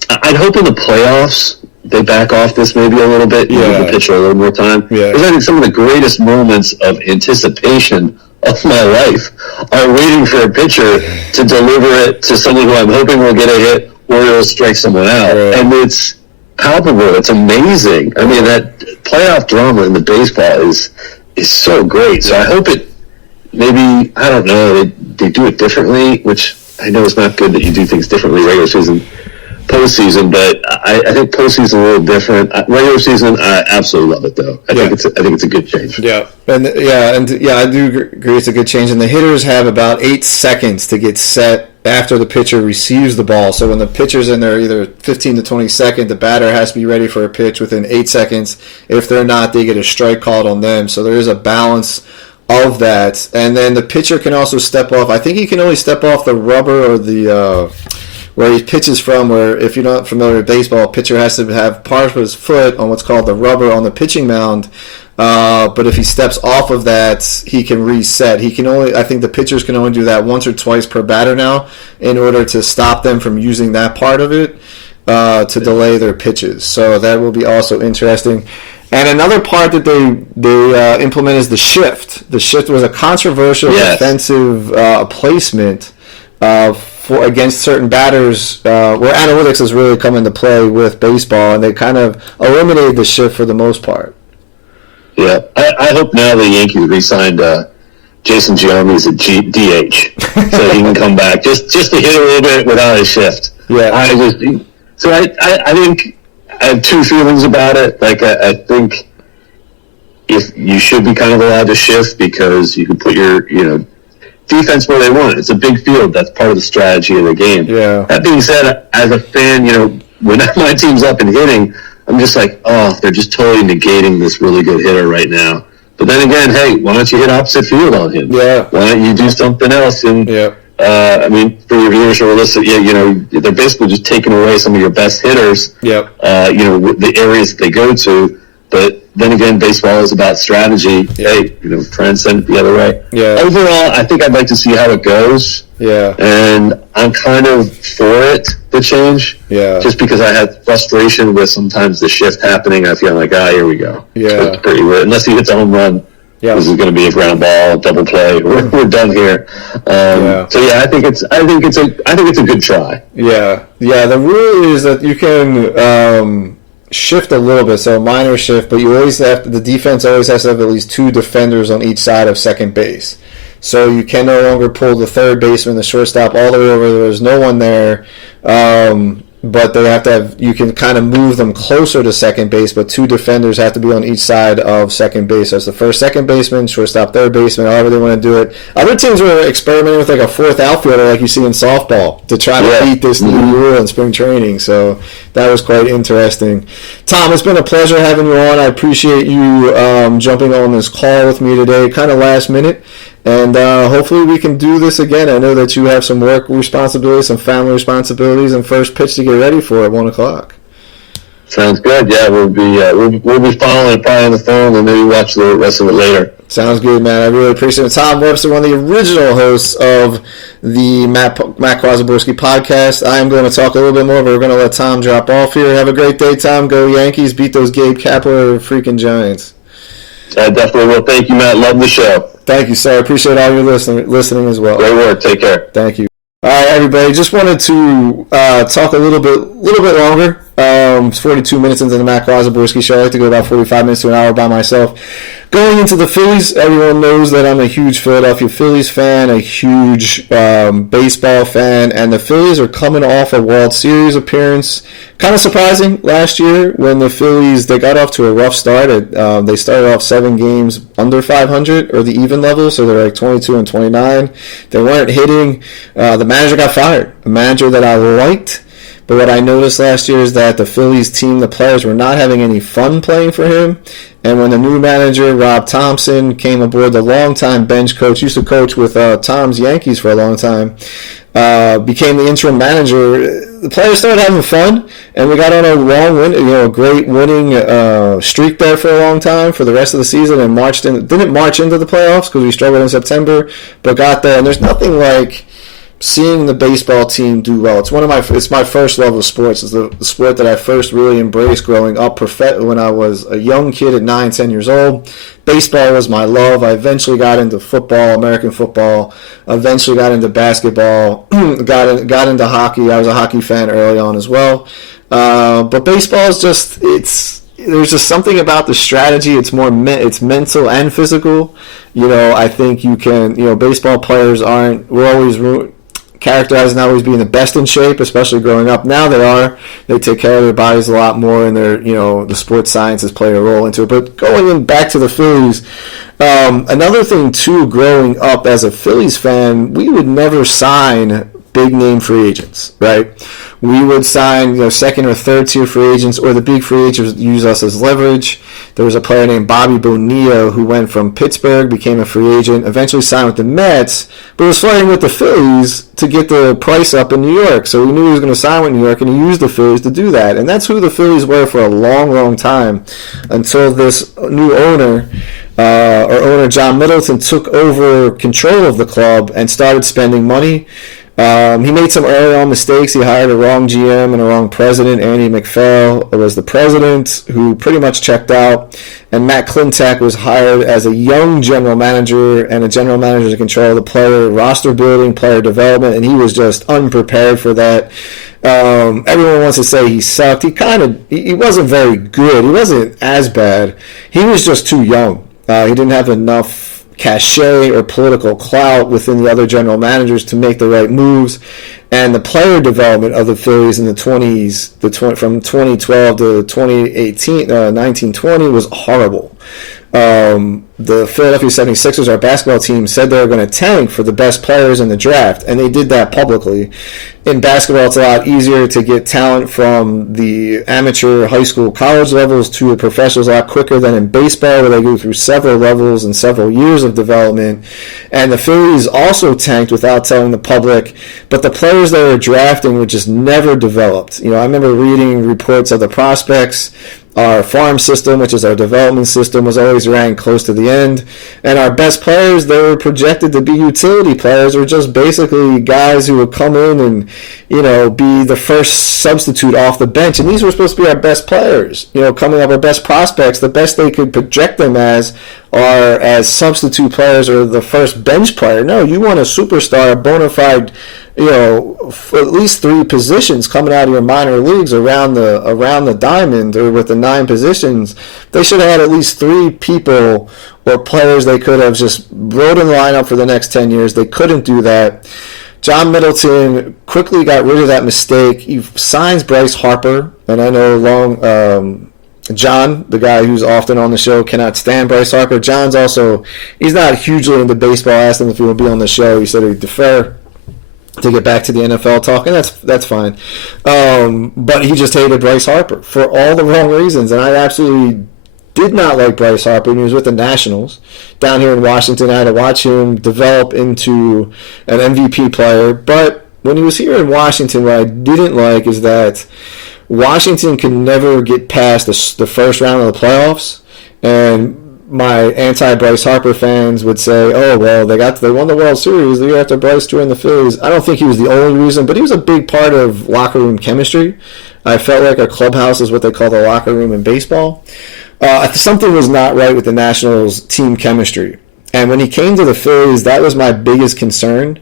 I'd hope in the playoffs they back off this maybe a little bit, give the pitcher a little more time. Because I think some of the greatest moments of anticipation of my life are waiting for a pitcher to deliver it to someone who I'm hoping will get a hit or it'll strike someone out. Right. And it's palpable. It's amazing. I mean, that playoff drama in the baseball is so great. So I hope maybe, I don't know, they do it differently, which I know it's not good that you do things differently regular season, postseason, but I think postseason is a little different. Regular season, I absolutely love it though. I think it's a good change. Yeah, I do agree it's a good change. And the hitters have about 8 seconds to get set after the pitcher receives the ball. So when the pitcher's in there, either 15 to 20 seconds, the batter has to be ready for a pitch within 8 seconds. If they're not, they get a strike called on them. So there is a balance of that. And then the pitcher can also step off. I think he can only step off the rubber or the where he pitches from, where if you're not familiar with baseball, a pitcher has to have part of his foot on what's called the rubber on the pitching mound. But if he steps off of that, he can reset. I think the pitchers can only do that once or twice per batter now in order to stop them from using that part of it to delay their pitches. So that will be also interesting. And another part that they implement is the shift. The shift was a controversial defensive placement against certain batters where analytics has really come into play with baseball, and they kind of eliminated the shift for the most part. Yeah, I hope now the Yankees re-signed Jason Giambi as a DH, so he can come back just to hit a little bit without a shift. Yeah, I think I have two feelings about it. Like I think if you should be kind of allowed to shift because you can put your defense where they want. It's a big field. That's part of the strategy of the game. Yeah. That being said, as a fan, when my team's up and hitting, I'm just like, oh, they're just totally negating this really good hitter right now. But then again, hey, why don't you hit opposite field on him? Yeah. Why don't you do something else? And for your viewers who are listening, they're basically just taking away some of your best hitters. Yep. The areas that they go to. But then again, baseball is about strategy. Yeah. Hey, try and send it the other way. Yeah. Overall, I think I'd like to see how it goes. Yeah. And I'm kind of for it to change. Yeah. Just because I had frustration with sometimes the shift happening. I feel like, here we go. Yeah. It's pretty weird. Unless he hits a home run. Yeah. This is going to be a ground ball, double play. We're done here. So I think it's a good try. Yeah. Yeah. The rule is that you can shift a little bit, so a minor shift, but the defense always has to have at least two defenders on each side of second base. So you can no longer pull the third baseman, the shortstop, all the way over. There's no one there. But they have to have, you can kind of move them closer to second base, but two defenders have to be on each side of second base. So it's the first second baseman, shortstop, third baseman, however they want to do it. Other teams were experimenting with like a fourth outfielder like you see in softball to try to beat this new rule in spring training. So that was quite interesting. Tom, it's been a pleasure having you on. I appreciate you jumping on this call with me today, kind of last minute. And hopefully we can do this again. I know that you have some work responsibilities, some family responsibilities, and first pitch to get ready for at 1:00. Sounds good. Yeah, we'll be following it probably on the phone, and maybe watch the rest of it later. Sounds good, man. I really appreciate it. Tom Webster, one of the original hosts of the Matt Kwasiborski podcast. I am going to talk a little bit more, but we're going to let Tom drop off here. Have a great day, Tom. Go Yankees. Beat those Gabe Kapler freaking Giants. I definitely will. Thank you, Matt. Love the show. Thank you, sir. I appreciate all your listening as well. Great work. Take care. Thank you. All right, everybody. Just wanted to talk a little bit longer. It's 42 minutes into the Matt Kwasiborski show. I like to go about 45 minutes to an hour by myself. Going into the Phillies, everyone knows that I'm a huge Philadelphia Phillies fan, a huge baseball fan, and the Phillies are coming off a World Series appearance. Kind of surprising last year when the Phillies, they got off to a rough start. They started off 7 games under 500 or the even level, so they're like 22-29. They weren't hitting. The manager got fired, a manager that I liked. But what I noticed last year is that the Phillies team, the players were not having any fun playing for him. And when the new manager, Rob Thompson, came aboard, the longtime bench coach, used to coach with Tom's Yankees for a long time, became the interim manager, the players started having fun, and we got on a great winning streak there for a long time for the rest of the season, and didn't march into the playoffs because we struggled in September, but got there. And there's nothing like seeing the baseball team do well. It's my first love of sports. It's the sport that I first really embraced growing up when I was a young kid at 9-10 years old. Baseball was my love. I eventually got into football, American football, eventually got into basketball, got into hockey. I was a hockey fan early on as well. But baseball is there's just something about the strategy. It's it's mental and physical. I think you can, baseball players we're always characterized as not always being the best in shape, especially growing up. Now they are. They take care of their bodies a lot more, and the sports sciences play a role into it. But going back to the Phillies, another thing too, growing up as a Phillies fan, we would never sign big name free agents, right? We would sign, second or third tier free agents, or the big free agents would use us as leverage. There was a player named Bobby Bonilla who went from Pittsburgh, became a free agent, eventually signed with the Mets, but was flirting with the Phillies to get the price up in New York. So we knew he was going to sign with New York, and he used the Phillies to do that. And that's who the Phillies were for a long, long time, until this new owner, owner John Middleton, took over control of the club and started spending money. He made some early on mistakes. He hired a wrong GM and a wrong president. Andy McPhail was the president, who pretty much checked out. And Matt Klintak was hired as a young general manager, and a general manager to control the player roster building, player development, and he was just unprepared for that. Everyone wants to say he sucked. He wasn't very good. He wasn't as bad. He was just too young. He didn't have enough cachet or political clout within the other general managers to make the right moves. And the player development of the Phillies in the 20s, from 2012 to 2018, 1920, was horrible. The Philadelphia 76ers, our basketball team, said they were going to tank for the best players in the draft, and they did that publicly. In basketball, it's a lot easier to get talent from the amateur, high school, college levels to the professionals a lot quicker than in baseball, where they go through several levels and several years of development. And the Phillies also tanked without telling the public, but the players they were drafting were just never developed. I remember reading reports of the prospects. Our farm system, which is our development system, was always ranked close to the end. And our best players, they were projected to be utility players, or just basically guys who would come in and, be the first substitute off the bench. And these were supposed to be our best players, coming up, our best prospects. The best they could project them as are as substitute players or the first bench player. No, you want a superstar, a bona fide, at least 3 positions coming out of your minor leagues around the diamond, or with the 9 positions. They should have had at least 3 people or players they could have just wrote in the lineup for the next 10 years. They couldn't do that. John Middleton quickly got rid of that mistake. He signs Bryce Harper, and I know John, the guy who's often on the show, cannot stand Bryce Harper. John's also, he's not hugely into baseball. I asked him if he would be on the show. He said he'd defer to get back to the NFL talk, and that's fine. But he just hated Bryce Harper for all the wrong reasons, and I absolutely did not like Bryce Harper. And he was with the Nationals down here in Washington. I had to watch him develop into an MVP player. But when he was here in Washington, what I didn't like is that Washington could never get past the first round of the playoffs, and my anti-Bryce Harper fans would say, "Oh well, they won the World Series the year after Bryce joined the Phillies." I don't think he was the only reason, but he was a big part of locker room chemistry. I felt like a clubhouse is what they call the locker room in baseball. Something was not right with the Nationals' team chemistry, and when he came to the Phillies, that was my biggest concern.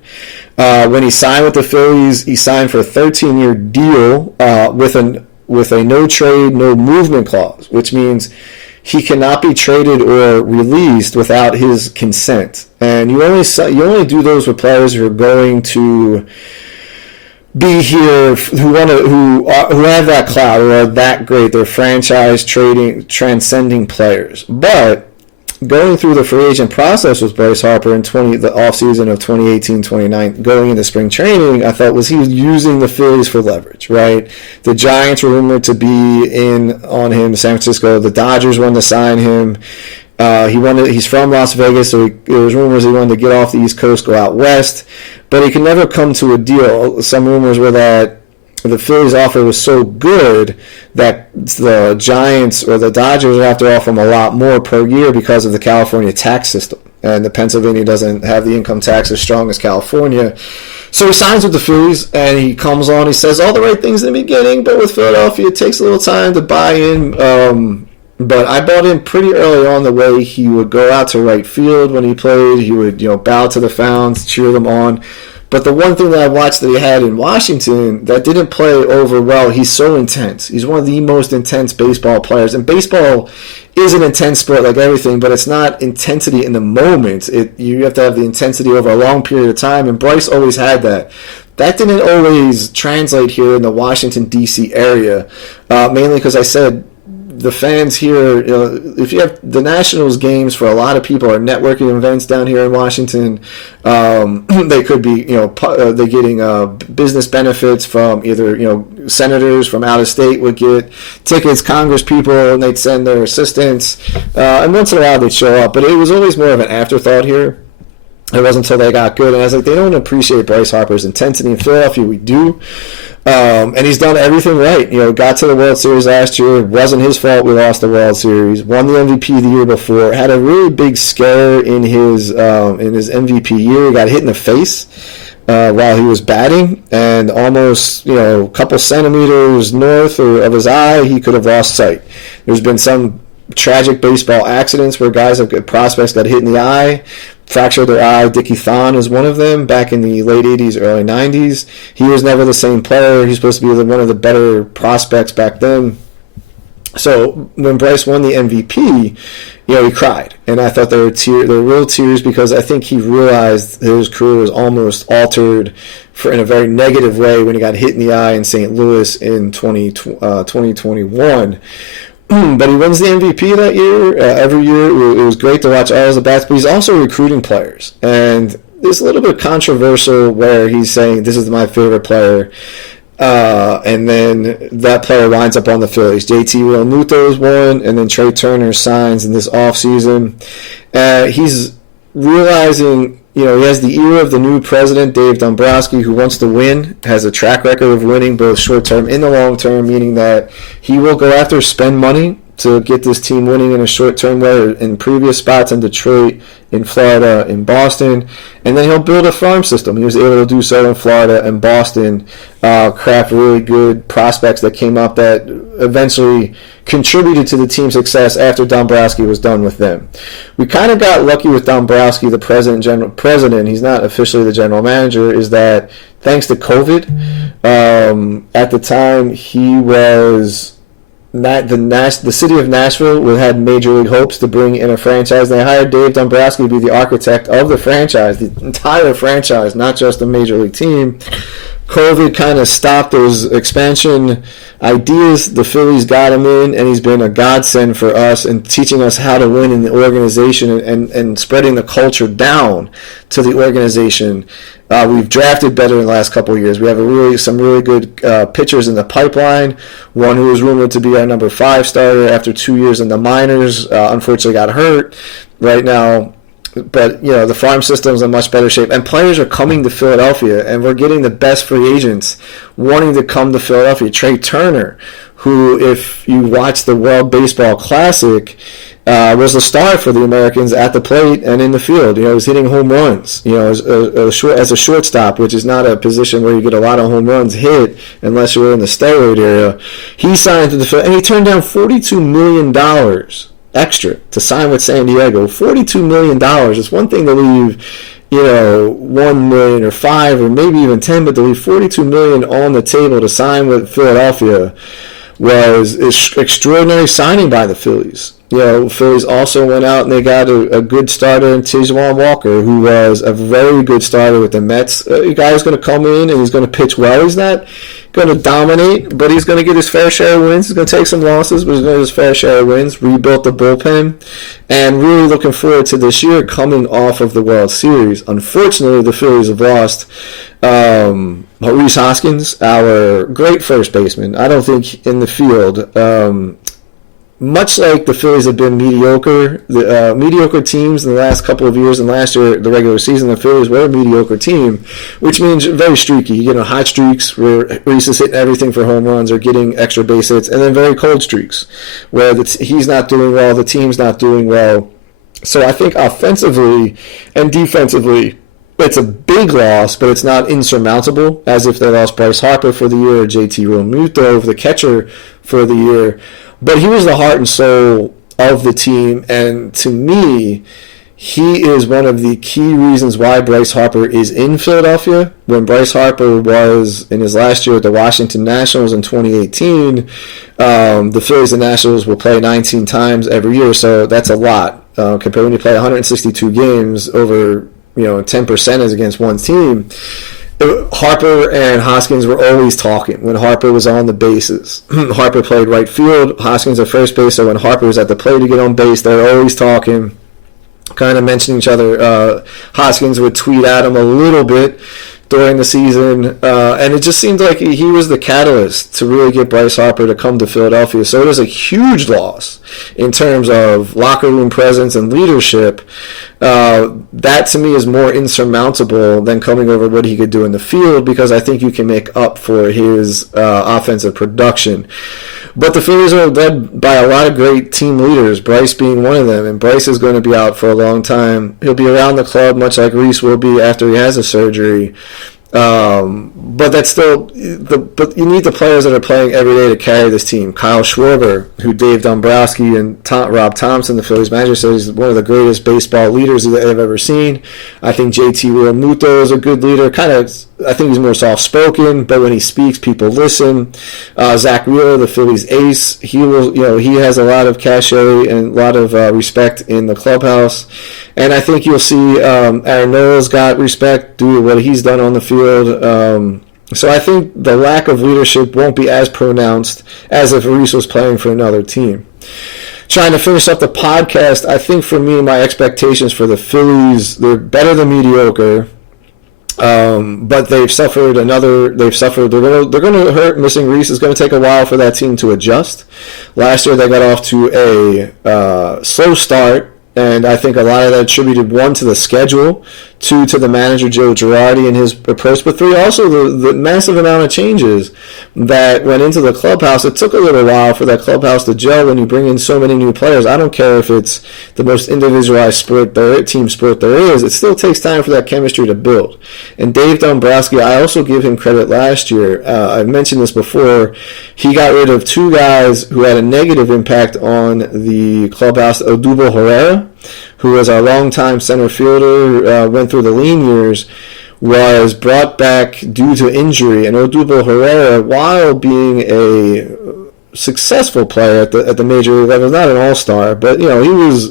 When he signed with the Phillies, he signed for a 13-year deal with a no trade, no movement clause, which means he cannot be traded or released without his consent. And you only do those with players who are going to be here, who have that clout, or are that great. They're franchise transcending players. But going through the free agent process with Bryce Harper in the offseason of 2018-29, going into spring training, I thought he was using the Phillies for leverage, right? The Giants were rumored to be in on him, San Francisco. The Dodgers wanted to sign him. He's from Las Vegas, so there was rumors he wanted to get off the East Coast, go out west, but he could never come to a deal. Some rumors were that the Phillies' offer was so good that the Giants or the Dodgers would have to offer him a lot more per year because of the California tax system. And the Pennsylvania doesn't have the income tax as strong as California. So he signs with the Phillies, and he comes on. He says all the right things in the beginning, but with Philadelphia, it takes a little time to buy in. But I bought in pretty early on the way he would go out to right field when he played. He would, bow to the fans, cheer them on. But the one thing that I watched that he had in Washington that didn't play over well, he's so intense. He's one of the most intense baseball players. And baseball is an intense sport like everything, but it's not intensity in the moment. You have to have the intensity over a long period of time, and Bryce always had that. That didn't always translate here in the Washington, D.C. area, mainly because I said the fans here, if you have the Nationals games, for a lot of people are networking events down here in Washington. They could be, they're getting business benefits from either, senators from out of state would get tickets, Congress people, and they'd send their assistants. And once in a while they'd show up, but it was always more of an afterthought here. It wasn't until they got good, and I was like, they don't appreciate Bryce Harper's intensity. In Philadelphia, we do. And he's done everything right. Got to the World Series last year. It wasn't his fault we lost the World Series. Won the MVP the year before. Had a really big scare in his MVP year. He got hit in the face while he was batting, and almost a couple centimeters north of his eye, he could have lost sight. There's been some tragic baseball accidents where guys have prospects got hit in the eye, fractured their eye. Dickie Thon is one of them back in the late 80s, early 90s. He was never the same player. He's supposed to be one of the better prospects back then. So when Bryce won the MVP, he cried. And I thought there were real tears, because I think he realized his career was almost altered in a very negative way when he got hit in the eye in St. Louis in 2021. But he wins the MVP that year. Every year, it was great to watch all the bats. But he's also recruiting players, and it's a little bit controversial where he's saying this is my favorite player, and then that player winds up on the Phillies. JT Realmuto is one, and then Trey Turner signs in this offseason. He's realizing, he has the ear of the new president, Dave Dombrowski, who wants to win, has a track record of winning both short-term and the long-term, meaning that he will go after spend money to get this team winning in a short-term way in previous spots in Detroit, in Florida, in Boston, and then he'll build a farm system. He was able to do so in Florida and Boston, craft really good prospects that came up that eventually contributed to the team's success after Dombrowski was done with them. We kind of got lucky with Dombrowski, the president. He's not officially the general manager. Is that thanks to COVID? At the time, he was the city of Nashville had major league hopes to bring in a franchise. They hired Dave Dombrowski to be the architect of the franchise, the entire franchise, not just a major league team. COVID kind of stopped those expansion ideas. The Phillies got him in, and he's been a godsend for us and teaching us how to win in the organization and spreading the culture down to the organization. We've drafted better in the last couple of years. We have some really good pitchers in the pipeline. One who was rumored to be our number 5 starter after 2 years in the minors, unfortunately got hurt right now. But, the farm system's in much better shape. And players are coming to Philadelphia, and we're getting the best free agents wanting to come to Philadelphia. Trey Turner, who, if you watch the World Baseball Classic, was the star for the Americans at the plate and in the field. He was hitting home runs, as a shortstop, which is not a position where you get a lot of home runs hit unless you're in the steroid era. He signed to the field, and he turned down $42 million extra to sign with San Diego. $42 million. It's one thing to leave, $1 million or $5 or maybe even $10, but to leave $42 million on the table to sign with Philadelphia was extraordinary signing by the Phillies. Phillies also went out and they got a good starter in Tijuan Walker, who was a very good starter with the Mets. A guy who's going to come in and he's going to pitch well. He's not going to dominate, but he's going to get his fair share of wins. He's going to take some losses, but he's going to get his fair share of wins. Rebuilt the bullpen, and really looking forward to this year coming off of the World Series. Unfortunately, the Phillies have lost Maurice Hoskins, our great first baseman. I don't think in the field, much like the Phillies have been mediocre, mediocre teams in the last couple of years, and last year, the regular season, the Phillies were a mediocre team, which means very streaky. You get hot streaks where Reese is hitting everything for home runs or getting extra base hits, and then very cold streaks where he's not doing well, the team's not doing well. So I think offensively and defensively, it's a big loss, but it's not insurmountable, as if they lost Bryce Harper for the year or JT Realmuto, the catcher, for the year. But he was the heart and soul of the team, and to me, he is one of the key reasons why Bryce Harper is in Philadelphia. When Bryce Harper was in his last year at the Washington Nationals in 2018, the Phillies and Nationals will play 19 times every year, so that's a lot. Compared when you play 162 games over 10% is against one team. Harper and Hoskins were always talking when Harper was on the bases. Harper played right field, Hoskins at first base, so when Harper was at the plate to get on base, they were always talking, kind of mentioning each other. Hoskins would tweet at him a little bit during the season, and it just seemed like he was the catalyst to really get Bryce Harper to come to Philadelphia. So it was a huge loss in terms of locker room presence and leadership. That to me is more insurmountable than coming over what he could do in the field, because I think you can make up for his offensive production. But the Phillies are led by a lot of great team leaders, Bryce being one of them, and Bryce is going to be out for a long time. He'll be around the club much like Reese will be after he has a surgery. But that's still, but you need the players that are playing every day to carry this team. Kyle Schwarber, who Dave Dombrowski and Rob Thompson, the Phillies manager, says is one of the greatest baseball leaders that they've ever seen. I think JT Realmuto is a good leader. I think he's more soft-spoken, but when he speaks, people listen. Zach Wheeler, the Phillies ace, he has a lot of cachet and a lot of respect in the clubhouse. And I think you'll see Aaron Noles got respect due to what he's done on the field. So I think the lack of leadership won't be as pronounced as if Reese was playing for another team. Trying to finish up the podcast, I think for me, my expectations for the Phillies, they're better than mediocre. But they've suffered. They're going to hurt. Missing Reese is going to take a while for that team to adjust. Last year they got off to a slow start, and I think a lot of that attributed, 1, to the schedule, 2, to the manager Joe Girardi and his approach, but 3, also the massive amount of changes that went into the clubhouse. It took a little while for that clubhouse to gel when you bring in so many new players. I don't care if it's the most individualized team sport there is. It still takes time for that chemistry to build. And Dave Dombrowski, I also give him credit last year. I've mentioned this before. He got rid of 2 guys who had a negative impact on the clubhouse. Odubel Herrera, who was our longtime center fielder, went through the lean years, was brought back due to injury. And Odubel Herrera, while being a successful player at the major league level, not an all-star, but he was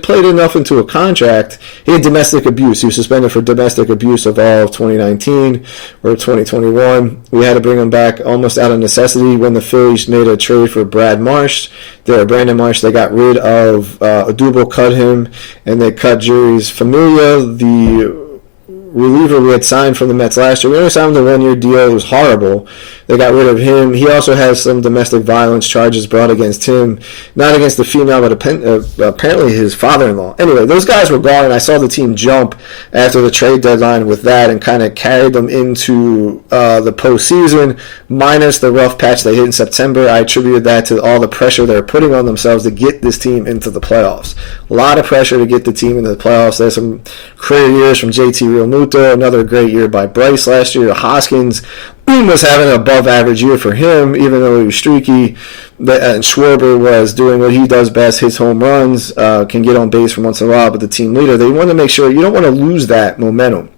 played enough into a contract. He had domestic abuse. He was suspended for domestic abuse of all of 2019 or 2021. We had to bring him back almost out of necessity when the Phillies made a trade for Brandon Marsh. They got rid of Odubel, cut him, and they cut Juris Familia, the reliever we had signed from the Mets last year. We only signed him to a 1-year deal. It was horrible. They got rid of him. He also has some domestic violence charges brought against him. Not against the female, but apparently his father-in-law. Anyway, those guys were gone, and I saw the team jump after the trade deadline with that and kind of carried them into the postseason, minus the rough patch they hit in September. I attributed that to all the pressure they're putting on themselves to get this team into the playoffs. A lot of pressure to get the team into the playoffs. There's some career years from JT Realmuto, another great year by Bryce last year. Hoskins was having an above-average year for him, even though he was streaky. And Schwarber was doing what he does best, hits home runs, can get on base from once in a while, but the team leader. They want to make sure you don't want to lose that momentum.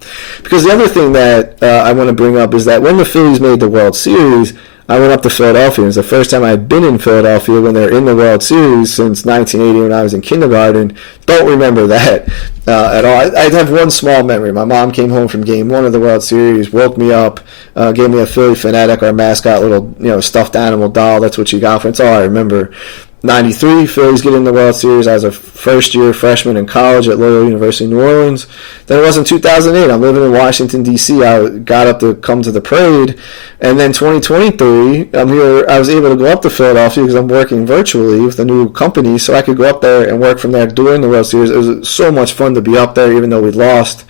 Because the other thing that I want to bring up is that when the Phillies made the World Series, I went up to Philadelphia. It was the first time I had been in Philadelphia when they're in the World Series since 1980 when I was in kindergarten. Don't remember that at all. I have one small memory. My mom came home from Game 1 of the World Series, woke me up, gave me a Philly Fanatic, our mascot, little stuffed animal doll. That's what she got for it. That's all I remember. 93, Phillies get in the World Series. I was a first-year freshman in college at Loyola University, New Orleans. Then it was in 2008. I'm living in Washington, D.C. I got up to come to the parade. And then 2023, I'm here. I was able to go up to Philadelphia because I'm working virtually with a new company, so I could go up there and work from there during the World Series. It was so much fun to be up there, even though we lost.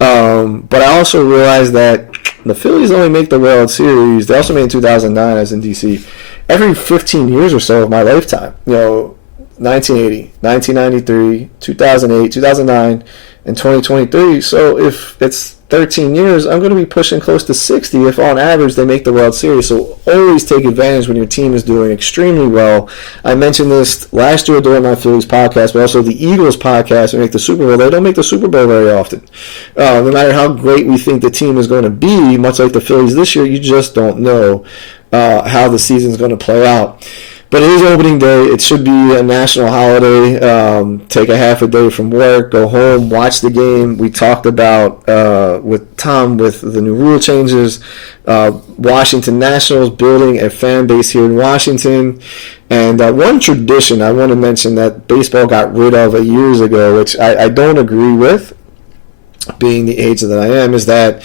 But I also realized that the Phillies only make the World Series. They also made in 2009. I was in D.C. every 15 years or so of my lifetime. 1980, 1993, 2008, 2009, and 2023. So if it's 13 years, I'm going to be pushing close to 60 if on average they make the World Series. So always take advantage when your team is doing extremely well. I mentioned this last year during my Phillies podcast, but also the Eagles podcast when they make the Super Bowl. They don't make the Super Bowl very often. No matter how great we think the team is going to be, much like the Phillies this year, you just don't know how the season's going to play out. But it is opening day. It should be a national holiday. Take a half a day from work, go home, watch the game. We talked about with Tom with the new rule changes, Washington Nationals building a fan base here in Washington. And one tradition I want to mention that baseball got rid of years ago, which I don't agree with, being the age that I am, is that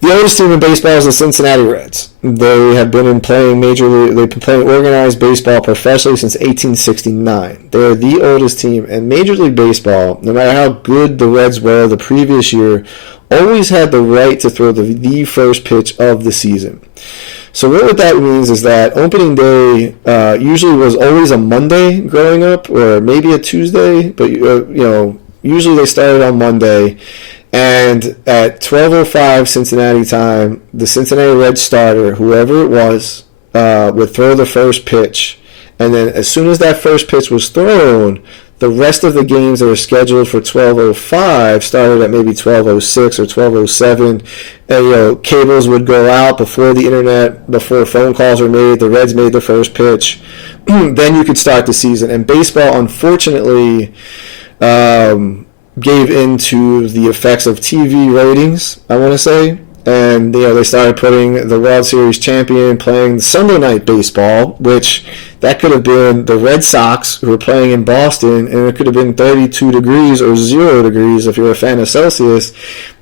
the oldest team in baseball is the Cincinnati Reds. They have been playing major league. They've been playing organized baseball professionally since 1869. They're the oldest team, and Major League Baseball, no matter how good the Reds were the previous year, always had the right to throw the first pitch of the season. So what that means is that opening day usually was always a Monday growing up, or maybe a Tuesday, but usually they started on Monday. And at 12:05 Cincinnati time, the Cincinnati Reds starter, whoever it was, would throw the first pitch. And then as soon as that first pitch was thrown, the rest of the games that were scheduled for 12:05 started at maybe 12:06 or 12:07. And, cables would go out before the internet, before phone calls were made. The Reds made the first pitch. Then you could start the season. And baseball, unfortunately, gave into the effects of TV ratings, I want to say. And, they started putting the World Series champion playing Sunday night baseball, which that could have been the Red Sox who were playing in Boston, and it could have been 32 degrees or 0 degrees if you're a fan of Celsius.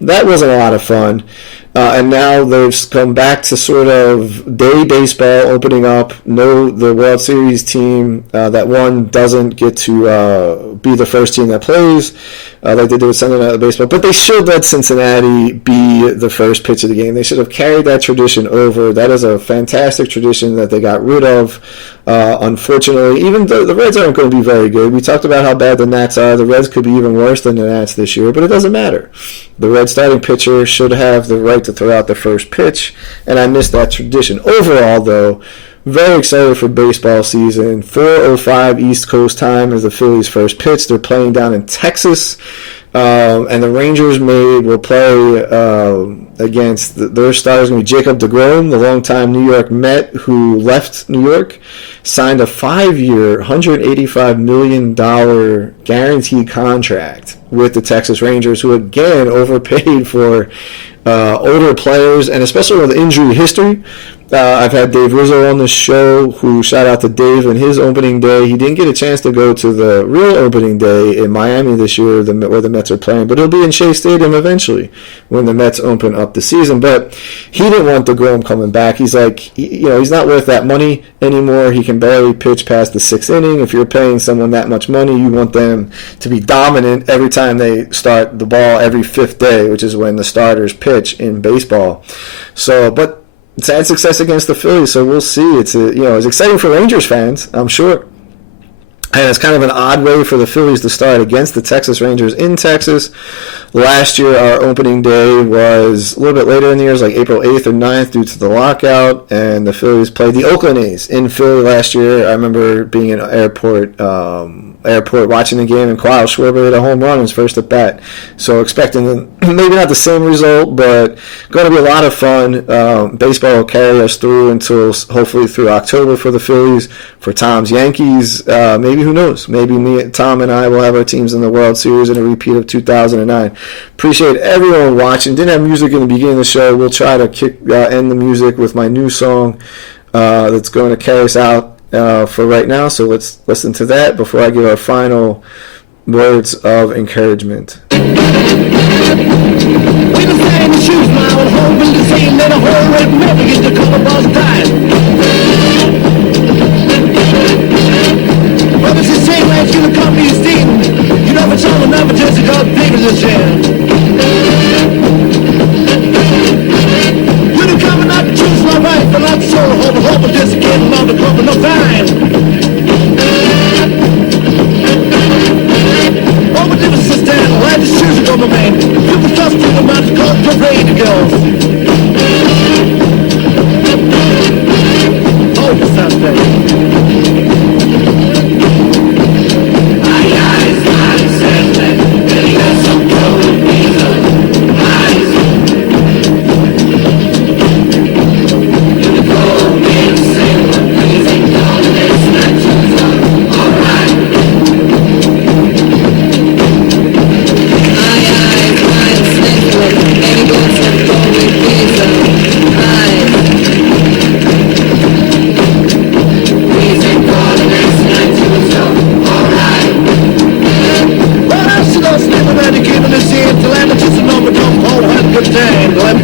That wasn't a lot of fun. And now they've come back to sort of day baseball opening up. No, the World Series team that won doesn't get to be the first team that plays like they did with Sunday Night Baseball. But they should let Cincinnati be the first pitch of the game. They should have carried that tradition over. That is a fantastic tradition that they got rid of. Unfortunately, even though the Reds aren't going to be very good. We talked about how bad the Nats are. The Reds could be even worse than the Nats this year, but it doesn't matter. The Red starting pitcher should have the right to throw out the first pitch, and I miss that tradition. Overall, though, very excited for baseball season. 4:05 East Coast time is the Phillies' first pitch. They're playing down in Texas. And the Rangers will play against their starters. Going to be Jacob deGrom, the longtime New York Met who left New York, signed a 5-year, $185 million guaranteed contract with the Texas Rangers, who again overpaid for older players, and especially with injury history. I've had Dave Rizzo on the show, who shout out to Dave in his opening day. He didn't get a chance to go to the real opening day in Miami this year, where the Mets are playing, but he'll be in Shea Stadium eventually when the Mets open up the season. But he didn't want deGrom coming back. He's like, he's not worth that money anymore. He can barely pitch past the 6th inning. If you're paying someone that much money, you want them to be dominant every time they start the ball every 5th day, which is when the starters pitch in baseball. So, but it's had success against the Phillies, so we'll see. It's exciting for Rangers fans, I'm sure. And it's kind of an odd way for the Phillies to start against the Texas Rangers in Texas. Last year, our opening day was a little bit later in the year, it was like April 8th or 9th due to the lockout, and the Phillies played the Oakland A's in Philly last year. I remember being in an airport watching the game, and Kyle Schwarber hit a home run his first at bat. So expecting maybe not the same result, but going to be a lot of fun. Baseball will carry us through until hopefully through October for the Phillies. For Tom's Yankees, maybe, who knows? Maybe Tom and I will have our teams in the World Series in a repeat of 2009. Appreciate everyone watching. Didn't have music in the beginning of the show. We'll try to end the music with my new song that's going to carry us out for right now. So let's listen to that before I give our final words of encouragement. Brothers and sisters, like you, the company is stealing. You never tell them, never just a couple papers to share. You're the cover, not the truth, my right, but not the soul, hope, just a kid, not the cover, no fine. Oh, but this is stand, why the shoes are my man? You can trust me, the man, call the parade to girls. Oh, this sounds better.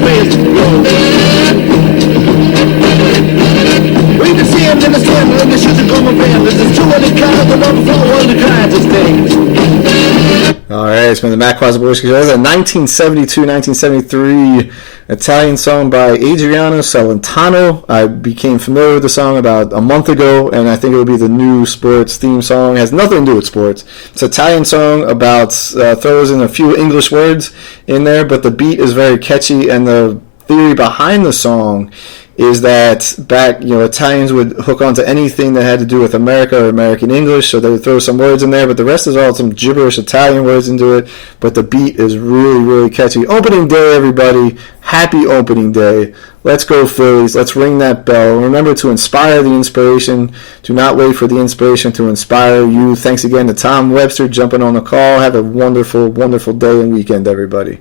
ways to go. We can see him in the sun when the shoes are coming from. There's 200 cars on the floor, all the kinds of things. All right, it's been the Matt Kwasiborski Show. The 1972-1973 Italian song by Adriano Celentano. I became familiar with the song about a month ago, and I think it will be the new sports theme song. It has nothing to do with sports. It's an Italian song about, throws in a few English words in there, but the beat is very catchy, and the theory behind the song is that back, Italians would hook onto anything that had to do with America or American English, so they would throw some words in there, but the rest is all some gibberish Italian words into it, but the beat is really, really catchy. Opening day, everybody. Happy opening day. Let's go Phillies. Let's ring that bell. Remember to inspire the inspiration. Do not wait for the inspiration to inspire you. Thanks again to Tom Webster jumping on the call. Have a wonderful, wonderful day and weekend, everybody.